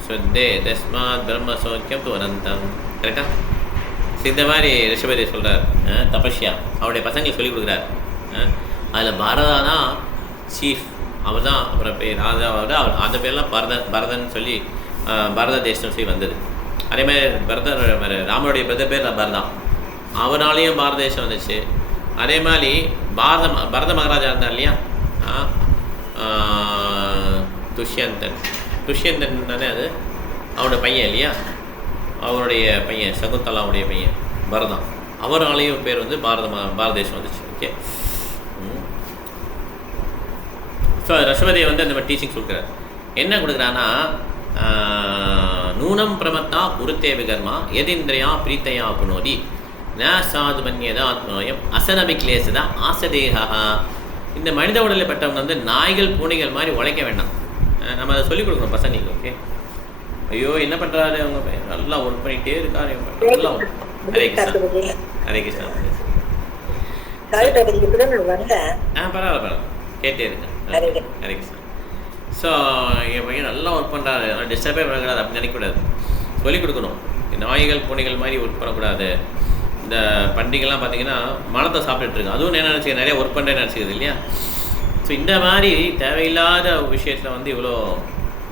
சுத்தே தஸ்மாத் பிரம்ம சௌக்கியம் துவனந்தம். கரெக்டா? இந்த மாதிரி ரிஷபதேவ் சொல்கிறார். தபஸ்யா அவருடைய பசங்களுக்கு சொல்லிக் கொடுக்குறார். அதில் பாரதா தான் சீஃப், அவர் தான் அப்புறம் பேர் ராஜாவோட அவர் அந்த பேர்லாம் பரதன் சொல்லி பரத தேசம் சொல்லி வந்தது. அதேமாதிரி ராமனுடைய பிரதர் பேர் பரதா, அவராலேயும் பாரத தேசம் வந்துச்சு. அதே மாதிரி பரத மகாராஜா இருந்தார் இல்லையா, துஷ்யந்தன் தானே அது அவரோட பையன் இல்லையா, அவருடைய பையன் சகுந்தலாவுடைய பையன் பரதம், அவராலேயும் பேர் வந்து பாரத தேசம் வந்துச்சு. ஓகே, ஸோ ரிஷபதேவ் வந்து அந்த மாதிரி டீச்சிங் கொடுக்குறார். என்ன கொடுக்குறான்னா, நூனம் பிரமத்தா குருத்தே விகர்மா எதிந்திரியா பிரீத்தையா புனோதி ந சாது மன்யதா ஆத்மோயம் அசனபி கிளேசதா ஆசதேகா. இந்த மனித உடலில் பட்டவங்க வந்து நாய்கள் பூனைகள் மாதிரி உழைக்க வேண்டாம். நம்ம அதை சொல்லிக் கொடுக்கணும் பசங்களுக்கு. ஓகே, ஐயோ என்ன பண்ணுறாரு அவங்க, நல்லா ஒர்க் பண்ணிகிட்டே இருக்காரு, நல்லா ஹரே கிருஷ்ணா ஹரே கிருஷ்ணா. பரவாயில்ல கேட்டே இருக்கேன். ஹரே கிருஷ்ணா. ஸோ என் பையன் நல்லா ஒர்க் பண்ணுறாரு, டிஸ்டர்பே பண்ணக்கூடாது அப்படின்னு நினைக்கக்கூடாது, சொல்லிக் கொடுக்கணும். நாய்கள் பூனைகள் மாதிரி ஒர்க் பண்ணக்கூடாது. இந்த பண்டிகைலாம் பார்த்தீங்கன்னா மனத்தை சாப்பிட்டுருக்கு, அதுவும் என்ன நினச்சிக்க நிறைய ஒர்க் பண்ணுறேன்னு நினச்சிக்கிறது இல்லையா. ஸோ இந்த மாதிரி தேவையில்லாத விஷயத்தில் வந்து இவ்வளோ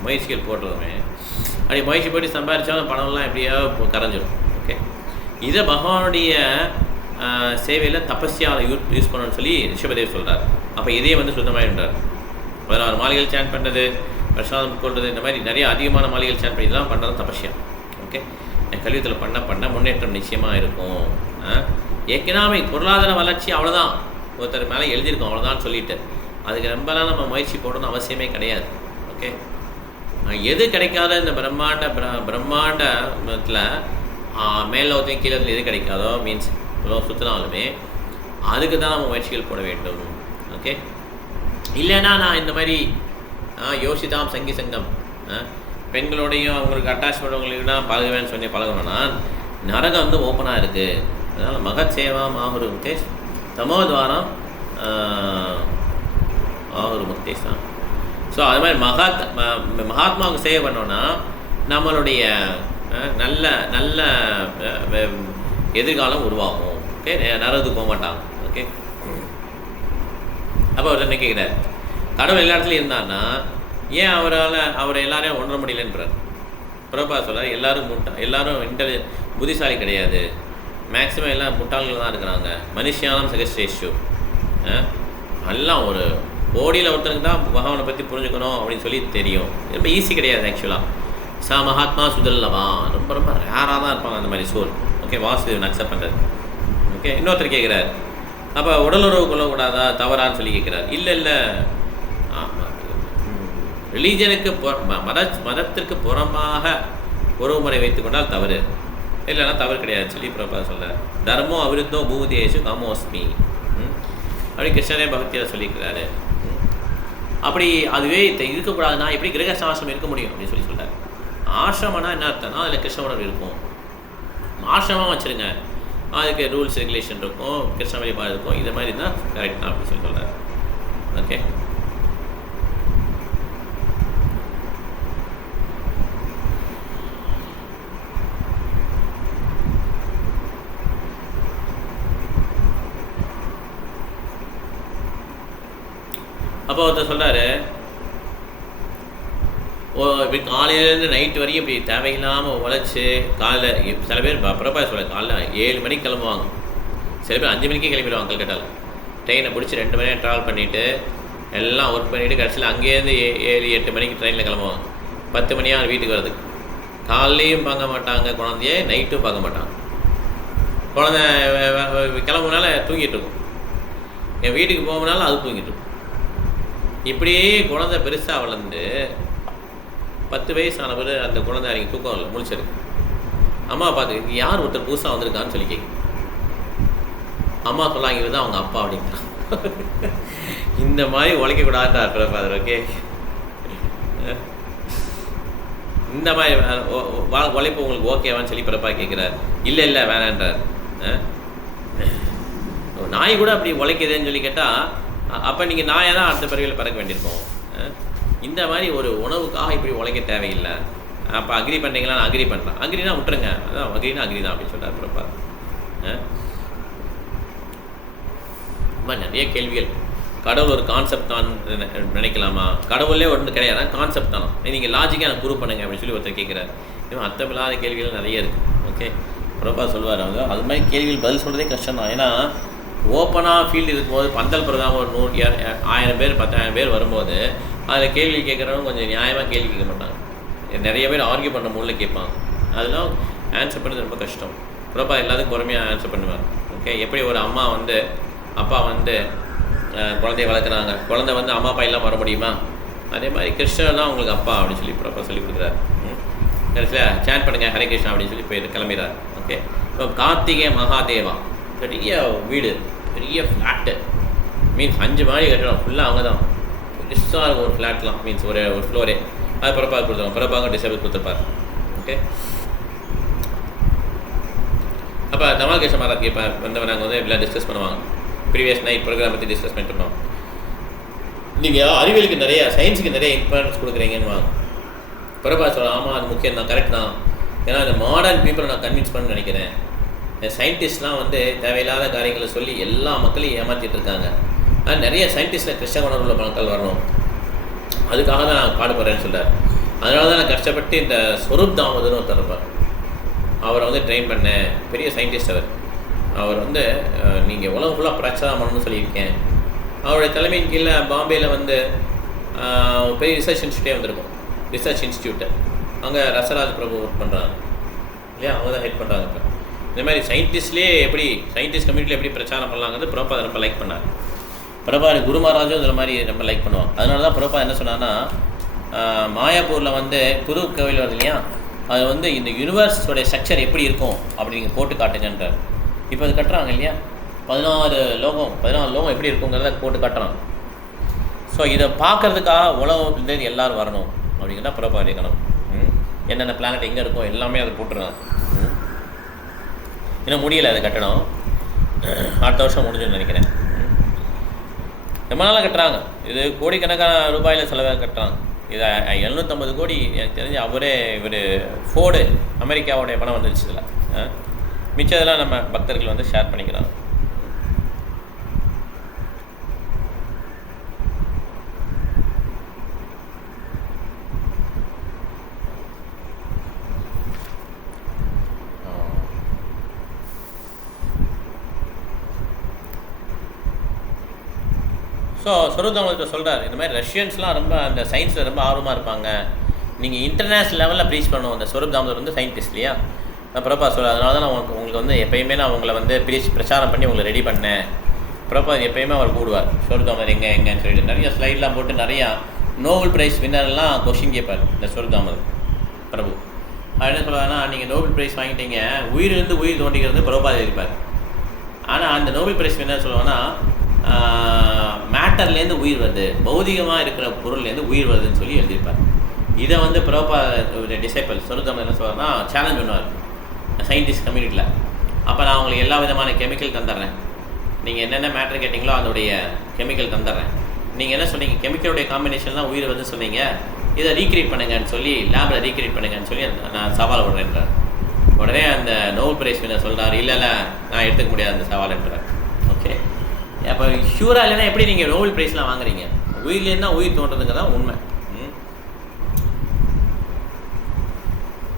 முயற்சிகள் போடுறதுமே, அப்படி முயற்சி போட்டு சம்பாதிச்சாலும் பணம்லாம் எப்படியோ கரைஞ்சிடும். ஓகே, இதை பகவானுடைய சேவையில் தபஸ்யாவில் யூஸ் பண்ணணும்னு சொல்லி ரிஷபதேவ் சொல்கிறார். அப்போ இதே வந்து சுத்தமாகின்றார். 16 மாளிகைகள் சேன் பண்ணுறது, பிரசாதம் கொள்வது, இந்த மாதிரி நிறைய அதிகமான மாளிகைகள் சேன் பண்ணி இதெல்லாம் பண்ணுறது தபஸ்யா. ஓகே, கலியுகத்தில் பண்ண முன்னேற்றம் நிச்சயமாக இருக்கும். எக்கனாமிக் பொருளாதார வளர்ச்சி அவ்வளோதான், ஒருத்தர் மேலே எழுதியிருக்கோம் அவ்வளோதான் சொல்லிட்டு அதுக்கு ரொம்பலாம் நம்ம முயற்சி போடணும்னு அவசியமே கிடையாது. ஓகே, எது கிடைக்காத இந்த பிரம்மாண்டத்தில் மேலே ஒருத்தையும் கீழே எது கிடைக்காதோ மீன்ஸ் இவ்வளோ சுற்றினாலுமே அதுக்கு தான் நம்ம முயற்சிகள் போட வேண்டும். ஓகே, இல்லைன்னா நான் இந்த மாதிரி யோசிதாம் சங்கி சங்கம் பெண்களோடையும் அவங்களுக்கு அட்டாச் பண்ணுறவங்களுக்கு தான் பழகுவேன்னு சொல்லி பழகணும்னா நரகம் வந்து ஓப்பனாக இருக்குது. அதனால் மகத் சேவா ஆகுரு முக்தேஷ் தமோத்வாரம் ஆகுரு முக்தேஷ் தான். ஸோ அது மாதிரி மகாத்மாவுக்கு சேவை பண்ணோன்னா நம்மளுடைய நல்ல நல்ல எதிர்காலம் உருவாகும். ஓகே, நரகத்துக்கு போக மாட்டாங்க. ஓகே, அப்போ அவர் என்ன கேட்குறாரு, கடவுள் எல்லா இடத்துலையும் இருந்தாருன்னா ஏன் அவரை எல்லாரையும் உணர முடியலன்றார். பிரபா சொல்கிறார், எல்லாரும் புத்திசாலி கிடையாது, மேக்ஸிமம் எல்லாம் முட்டாள்கள் தான் இருக்கிறாங்க. மனுஷியானம் சகஸ்ரேஷு, எல்லாம் ஒரு கோடியில் ஒருத்தனுக்கு தான் பகவானை பற்றி புரிஞ்சுக்கணும் அப்படின்னு சொல்லி தெரியும். ரொம்ப ஈஸி கிடையாது ஆக்சுவலாக. மகாத்மா சுதல்லவா ரொம்ப ரொம்ப ரேராக தான் இருப்பாங்க அந்த மாதிரி சோல். ஓகே, வாசுதேவன் அக்செப்ட் பண்ணுறது. ஓகே, இன்னொருத்தர் கேட்குறாரு, அப்போ உடலுறவு கொள்ளக்கூடாதா, தவறான்னு சொல்லி கேட்குறாரு. இல்லை, ரிலீஜனுக்கு மதத்திற்கு புறமாக உறவுமுறை வைத்து கொண்டால் தவறு, இல்லைன்னா தவறு கிடையாது சொல்லி பிரபா சொல்கிறார். தர்மோ அவிருத்தோ பூதேஷு காமோஸ்மி அப்படி கிருஷ்ணரே பகவத்கீதை சொல்லியிருக்கிறாரு. அப்படி அதுவே இருக்கக்கூடாதுன்னா எப்படி கிரகஸ்தாசிரமம் இருக்க முடியும் அப்படின்னு சொல்லி சொல்கிறார். ஆசிரமம்னா என்ன அர்த்தம்னா அதில் கிருஷ்ண உணர்வு இருக்கும். ஆசிரமம் வச்சுருங்க, அதுக்கு ரூல்ஸ் ரெகுலேஷன் இருக்கும், கிருஷ்ண வழிபாடு இருக்கும். இது மாதிரி தான் கரெக்ட் தான் அப்படின்னு சொல்லி சொல்கிறார். ஓகே, அப்போ ஒருத்தர் சொல்கிறாரு, இப்படி காலையிலேருந்து நைட்டு வரைக்கும் இப்படி தேவையில்லாமல் உழைச்சி காலையில் சில பேர் பிரபா சொல்ல காலைல 7 மணிக்கு கிளம்புவாங்க, சில பேர் 5 மணிக்கே கிளம்பிடுவாங்க. கல்கட்டாவில் ட்ரெயினை பிடிச்சி 2 மணி நேரம் ட்ராவல் பண்ணிவிட்டு எல்லாம் ஒர்க் பண்ணிவிட்டு கடைசியில் அங்கேருந்து 7-8 மணிக்கு ட்ரெயினில் கிளம்புவாங்க. 10 மணியாக வீட்டுக்கு வரதுக்கு. காலையிலையும் பார்க்க மாட்டாங்க குழந்தைய, நைட்டும் பார்க்க மாட்டாங்க. குழந்தை கிளம்புனால தூங்கிட்டு இருக்கும், என் வீட்டுக்கு போகணுனாலும் அது தூங்கிட்டு இருக்கும். இப்படியே குழந்தை பெருசாக வளர்ந்து 10 வயசான பிறகு அந்த குழந்தை அன்றைக்கி தூக்கம் இல்லை, முழிச்சிருக்கு. அம்மா பார்த்து யார் ஒருத்தர் புதுசாக வந்திருக்கான்னு சொல்லி கேட்கு. அம்மா சொல்லாங்க, இவர் தான் அவங்க அப்பா அப்படின்ட்டான். இந்த மாதிரி உழைக்கக்கூடாதுன்றார் பிரபாதர். ஓகே, இந்த மாதிரி உழைப்பு உங்களுக்கு ஓகேவான்னு சொல்லி பிரபா கேட்குறாரு. இல்லை வேணான்றார். நாய் கூட அப்படி உழைக்குதுன்னு சொல்லி கேட்டால் அப்போ நீங்கள் நாயை தான் அடுத்த பிறவியில் பறக்க வேண்டியிருக்கோம். இந்த மாதிரி ஒரு உணவுக்காக இப்படி உழைக்க தேவையில்லை. அப்போ அக்ரி பண்ணுறீங்களா? நான் அக்ரி பண்ணுறேன். அக்ரினா விட்டுருங்க, அதான் அக்ரினா அக்ரி தான் அப்படின்னு சொல்கிறார் பிரபா. ரொம்ப நிறைய கேள்விகள். கடவுள் ஒரு கான்செப்ட் தான் நினைக்கலாமா? கடவுளே ஒன்று கிடையாது, கான்செப்ட் தானே. நீங்கள் லாஜிக்காக எனக்கு ப்ரூவ் பண்ணுங்க அப்படின்னு சொல்லி ஒருத்தர் கேட்குறாரு. இன்னும் அர்த்தமில்லாத கேள்விகள் நிறைய இருக்குது. ஓகே, பிரபா சொல்வார், அவங்க அது மாதிரி கேள்விகள் பதில் சொல்கிறதே கஷ்டம் தான். ஏன்னா ஓப்பனாக ஃபீல்டு இருக்கும்போது பந்தல் பிரதாம ஒரு 1000 பேர் 10,000 பேர் வரும்போது அதில் கேள்வி கேட்குறவங்க கொஞ்சம் நியாயமாக கேள்வி கேட்க மாட்டாங்க. நிறைய பேர் ஆர்கியூ பண்ணுற மூலில் கேட்பாங்க. அதெல்லாம் ஆன்சர் பண்ணுறது ரொம்ப கஷ்டம். பிரபா எல்லாத்துக்கும் பொறுமையாக ஆன்சர் பண்ணுவார். ஓகே, எப்படி ஒரு அம்மா வந்து அப்பா வந்து குழந்தைய வளர்க்குறாங்க, குழந்தை வந்து அம்மா அப்பா எல்லாம் வர முடியுமா? அதே மாதிரி கிருஷ்ணர் தான் உங்களுக்கு அப்பா அப்படின்னு சொல்லி பிரபா சொல்லி கொடுக்குறாரு. கடைசியில் சேன் பண்ணுங்கள் ஹரே கிருஷ்ணா அப்படின்னு சொல்லி போய் கிளம்பிடுறாரு. ஓகே, இப்போ கார்த்திகே மகாதேவா பெரிய வீடு, பெரிய ஃப்ளாட்டு, மீன்ஸ் 5 மாடி கட்டணும் ஃபுல்லாக. அவங்க தான் பெருசாக இருக்கும் ஒரு ஃப்ளாட்லாம், மீன்ஸ் ஒரு ஃப்ளோரே. அது பிரபாக கொடுத்துருவாங்க, பிரபாக டிசைபிள் கொடுத்துருப்பார். ஓகே, அப்போ தமால் கிருஷ்ண மகாராஜ் கேட்பேன் வந்தவன் நாங்கள் வந்து எல்லாம் டிஸ்கஸ் பண்ணுவாங்க. ப்ரீவியஸ் நைட் ப்ரோக்ராம் பற்றி டிஸ்கஸ் பண்ணிட்டு இருந்தோம். நீங்கள் அறிவியலுக்கு நிறைய சயின்ஸுக்கு நிறைய இம்பார்ட்டன்ஸ் கொடுக்குறீங்கன்னு வாங்க. பிரபா சொல்ல, ஆமாம் அது முக்கியம் தான், கரெக்ட் தான். ஏன்னா இந்த மாடர்ன் பீப்புளை நான் கன்வின்ஸ் பண்ண நினைக்கிறேன். சயின்டிஸ்ட்லாம் வந்து தேவையில்லாத காரியங்களை சொல்லி எல்லா மக்களையும் ஏமாற்றிட்டு இருக்காங்க. ஆனால் நிறைய சயின்டிஸ்டில் கிருஷ்ண உணர்வு உள்ள மக்கள் வரணும், அதுக்காக தான் நான் பாடுபடுறேன்னு சொல்கிறார். அதனால தான் நான் கஷ்டப்பட்டு இந்த ஸ்வரூப் தாமோதர்னு ஒருத்தர் இருப்பார், அவரை வந்து ட்ரெயின் பண்ணேன். பெரிய சயின்டிஸ்ட் அவர் வந்து நீங்கள் உலகம் ஃபுல்லாக பிரச்சாரம் பண்ணணும்னு சொல்லியிருக்கேன். அவருடைய தலைமையின் கீழே பாம்பேயில் வந்து பெரிய ரிசர்ச் இன்ஸ்டியூட்டே வந்திருக்கும், ரிசர்ச் இன்ஸ்டியூட்டு. அங்கே ரசராஜ் பிரபு ஒர்க் பண்ணுறாங்க இல்லையா, அவங்க தான் ஹெல்ப் பண்ணுறாங்க. இப்போ இந்த மாதிரி சயின்டிஸ்ட்லேயே எப்படி சயின்டிஸ்ட் கம்யூனிட்டியில் எப்படி பிரச்சாரம் பண்ணலாங்கிறது பிரபா ரொம்ப லைக் பண்ணார். பிரபா குரு மகாராஜும் இந்த மாதிரி ரொம்ப லைக் பண்ணுவாங்க. அதனால தான் பிரபா என்ன சொன்னான்னா, மாயாப்பூரில் வந்து புது கோவில் வருது இல்லையா, அது வந்து இந்த யூனிவர்ஸோடைய ஸ்ட்ரக்சர் எப்படி இருக்கும் அப்படி நீங்கள் போட்டு காட்டுங்கன்றார். இப்போ அது கட்டுறாங்க இல்லையா, 14 லோகம் எப்படி இருக்குங்கிறத போட்டு காட்டுறான். ஸோ இதை பார்க்குறதுக்காக உலகத்துலேருந்து எல்லோரும் வரணும் அப்படிங்கிறத பிரபா இருக்கணும். என்னென்ன பிளானட் எங்கே இருக்கும் எல்லாமே அதை போட்டுருக்காங்க. இன்னும் முடியலை அது கட்டணம். அடுத்த வருஷம் முடிஞ்சுன்னு நினைக்கிறேன். ரொம்ப நாளாக கட்டுறாங்க. இது கோடிக்கணக்கான ரூபாயில் செலவாக கட்டுறாங்க. இதை 750 கோடி எனக்கு தெரிஞ்சு இவர் ஃபோர்டு அமெரிக்காவுடைய பணம் வந்துருச்சு இதில். மிச்சதெல்லாம் நம்ம பக்தர்கள் வந்து ஷேர் பண்ணிக்கிறாங்க. ஸோ சொருதாமத்தை சொல்கிறார், இந்த மாதிரி ரஷ்யன்ஸ்லாம் ரொம்ப அந்த சயின்ஸில் ரொம்ப ஆர்வமாக இருப்பாங்க. நீங்கள் இன்டர்நேஷ்னல் லெவலில் ப்ரீச் பண்ணணும். அந்த சொரூப் தாமோதர் வந்து சயின்டிஸ்ட் இல்லையா? நான் பிரபா சொல்கிறேன். அதனால தான் நான் உங்களுக்கு வந்து எப்போயுமே நான் உங்களை வந்து பிரச்சாரம் பண்ணி உங்களை ரெடி பண்ணேன். பிரபா எப்போயுமே அவர் கூடுவார். சொரூப் தாமோதர் எங்கேன்னு சொல்லிட்டு நிறைய ஸ்லைட்லாம் போட்டு நிறையா நோபல் ப்ரைஸ் வின்னர்லாம் கொஷின் கேட்பார் இந்த சொரூப் தாமோதர் பிரபு. அது என்ன சொல்லுவாருன்னா, நீங்கள் நோபல் ப்ரைஸ் வாங்கிட்டீங்க, உயிரிலிருந்து உயிர் தோண்டிக்கிறது பிரபா இருப்பார். ஆனால் அந்த நோபல் ப்ரைஸ் வின்னர் சொல்லுவாங்கன்னா, மேட்டர்லேருந்து உயிர் வருது, பௌதிகமாக இருக்கிற பொருள்லேருந்து உயிர் வருதுன்னு சொல்லி எழுதியிருப்பார். இதை வந்து பிரபா டிசைபிள் சொருத்தம் என்ன சொல்வார்னா சேலஞ்ச் பண்ணுவார் சயின்டிஸ்ட் கம்யூனிட்டியில். அப்போ நான் உங்களுக்கு எல்லா விதமான கெமிக்கல் தந்துடுறேன், நீங்கள் என்னென்ன மேட்டர் கேட்டிங்களோ அதோடைய கெமிக்கல் தந்துடுறேன். நீங்கள் என்ன சொன்னீங்க, கெமிக்கலுடைய காம்பினேஷன்லாம் உயிர் வருதுன்னு சொன்னீங்க, இதை ரீக்ரியேட் பண்ணுங்கன்னு சொல்லி லேபில் ரீக்ரியேட் பண்ணுங்கன்னு சொல்லி நான் சவால் விடுறேன்றார். உடனே அந்த நோபல் ப்ரைஸ் வின்னர் சொல்கிறார், இல்லை நான் எடுத்துக்க முடியாது அந்த சவால்ன்றார். ஓகே, அப்போ ஷூராக இல்லைன்னா எப்படி நீங்கள் நோபல் ப்ரைஸ்லாம் வாங்குறீங்க? உயிர்லேருந்து தான் உயிர் தோன்றதுங்க தான் உண்மை.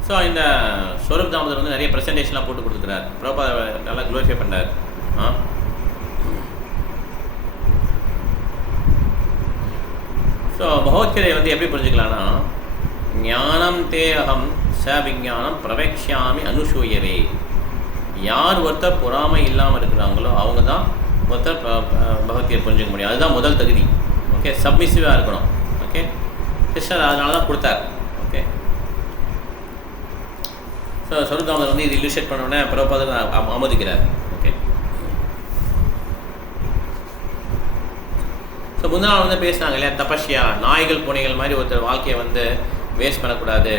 ஸோ இந்த சொரூப் தாமோதர் வந்து நிறைய ப்ரெசன்டேஷன்லாம் போட்டு கொடுத்துக்கிறார். பிரபா நல்லா க்ளோரிஃபை பண்ணார். ஸோ பகவத்கீதையை வந்து எப்படி புரிஞ்சுக்கலான்னா, ஞானம் தேகம் ச விஞ்ஞானம் பிரவேக்ஷாமி அனுசூயவே. யார் ஒருத்தர் பொறாமை இல்லாமல் இருக்கிறாங்களோ அவங்க தான் ஒருத்தர் பகவத்கீதை புரிஞ்சுக்க முடியும். அதுதான் முதல் தகுதி. ஓகே, சப்மிசிவாக இருக்கணும். ஓகே, கிருஷ்ணர் அதனால தான் கொடுத்தார். ஓகே, ஸோ சொரூப் தாமோதர் வந்து இது இல்லுஸ்ட்ரேட் பண்ணோடனே பிரபுபாதர் ஆமோதிக்கிறார். ஓகே, ஸோ முந்தின நாள் வந்து பேசினாங்க இல்லையா, தபஸ்யா, நாய்கள் பூனைகள் மாதிரி ஒருத்தர் வாழ்க்கையை வந்து வேஸ்ட் பண்ணக்கூடாது.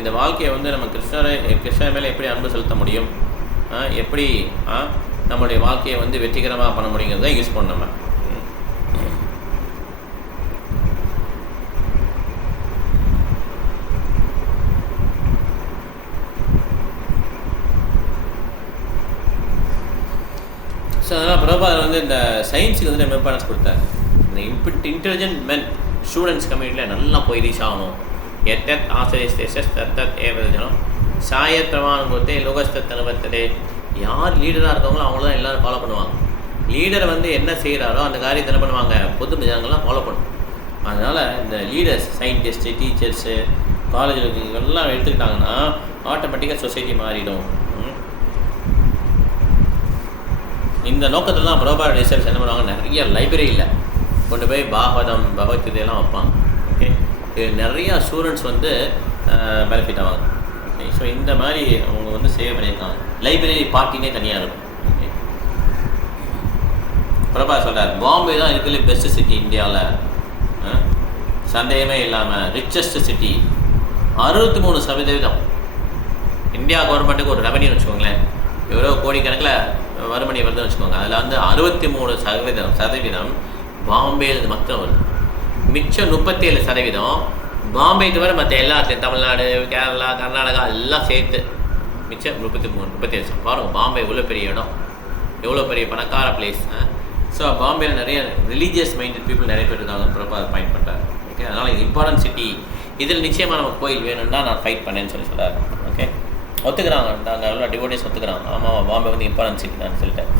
இந்த வாழ்க்கையை வந்து நம்ம கிருஷ்ணர் மேலே எப்படி அன்பு செலுத்த முடியும், எப்படி நம்மளுடைய வாழ்க்கையை வந்து வெற்றிகரமாக பண்ண முடியுங்கிறத யூஸ் பண்ணோம் நம்ம. ஸோ அதனால் பிரபாதர் வந்து இந்த சயின்ஸுக்கு வந்து நம்ம இம்பார்ட்டன்ஸ் கொடுத்தார். இந்த இன்டெலிஜென்ட் மென் ஸ்டூடெண்ட்ஸ் கம்யூனிட்டியில் நல்லா போய் ரீச் ஆகணும். எத்தத் ஆசிரியஸ் தத்தத் ஏவதனம் சாயத் பிரமாணம் கொடுத்தே லோகஸ்தத் அனுபவத்திலே. யார் லீடராக இருக்கவங்களோ அவங்கள தான் எல்லோரும் ஃபாலோ பண்ணுவாங்க. லீடர் வந்து என்ன செய்கிறாரோ அந்த காரியத்தை என்ன பண்ணுவாங்க, பொது ஜனங்கள்லாம் ஃபாலோ பண்ணும். அதனால் இந்த லீடர்ஸ், சயின்டிஸ்ட்டு, டீச்சர்ஸு, காலேஜில் எல்லாம் எடுத்துக்கிட்டாங்கன்னா ஆட்டோமேட்டிக்காக சொசைட்டி மாறிடும். இந்த நோக்கத்தில் தான் பிரபா ரிசர்ச் என்ன பண்ணுவாங்க, நிறைய லைப்ரரியில் கொண்டு போய் பாகவதம் பகவத்கீதையெல்லாம் வைப்பாங்க. ஓகே, இது நிறையா ஸ்டூடெண்ட்ஸ் வந்து பெனிஃபிட் ஆவாங்க. ஓகே, ஸோ இந்த மாதிரி அவங்க வந்து சேவ் பண்ணியிருக்காங்க. லைப்ரரி பார்க்கிங்கே தனியாக இருக்கும். ஓகே, பிரபா சொல்கிறார், பாம்பே தான் இருக்கிற பெஸ்ட்டு சிட்டி இந்தியாவில், சந்தேகமே இல்லாமல் ரிச்சஸ்ட் சிட்டி. 63% இந்தியா கவர்மெண்ட்டுக்கு ஒரு ரெவன்யூன்னு வச்சுக்கோங்களேன், எவ்வளோ கோடிக்கணக்கில் வருமணி வருதுன்னு வச்சுக்கோங்க. அதில் வந்து 63% பாம்பேயில் மக்கள் வருது. மிச்சம் 37% பாம்பே தவிர மற்ற எல்லாத்தையும் தமிழ்நாடு, கேரளா, கர்நாடகா எல்லாம் சேர்த்து மிச்சம் 37. பாருங்கள், பாம்பே எவ்வளோ பெரிய இடம், எவ்வளோ பெரிய பணக்கார பிளேஸ். ஸோ பாம்பேயில் நிறைய ரிலீஜியஸ் மைண்டட் பீப்புள் நிறைய பேர் இருக்காங்க. அப்புறம் அதை பாயிண்ட் பண்ணுறாரு. ஓகே, அதனால் இது இம்பார்ட்டன்ட் சிட்டி, இதில் நிச்சயமாக நமக்கு கோயில் வேணும்னா நான் ஃபைட் பண்ணேன்னு சொல்லி சொல்கிறார். ஓகே, ஒத்துக்கிறாங்க, நாங்கள் எவ்வளோ டிவோட்டிஸ் ஒத்துக்கிறாங்க. ஆமாம், பாம்பே வந்து இம்பார்ட்டன்ட் சிட்டி தான் சொல்லிட்டேன்.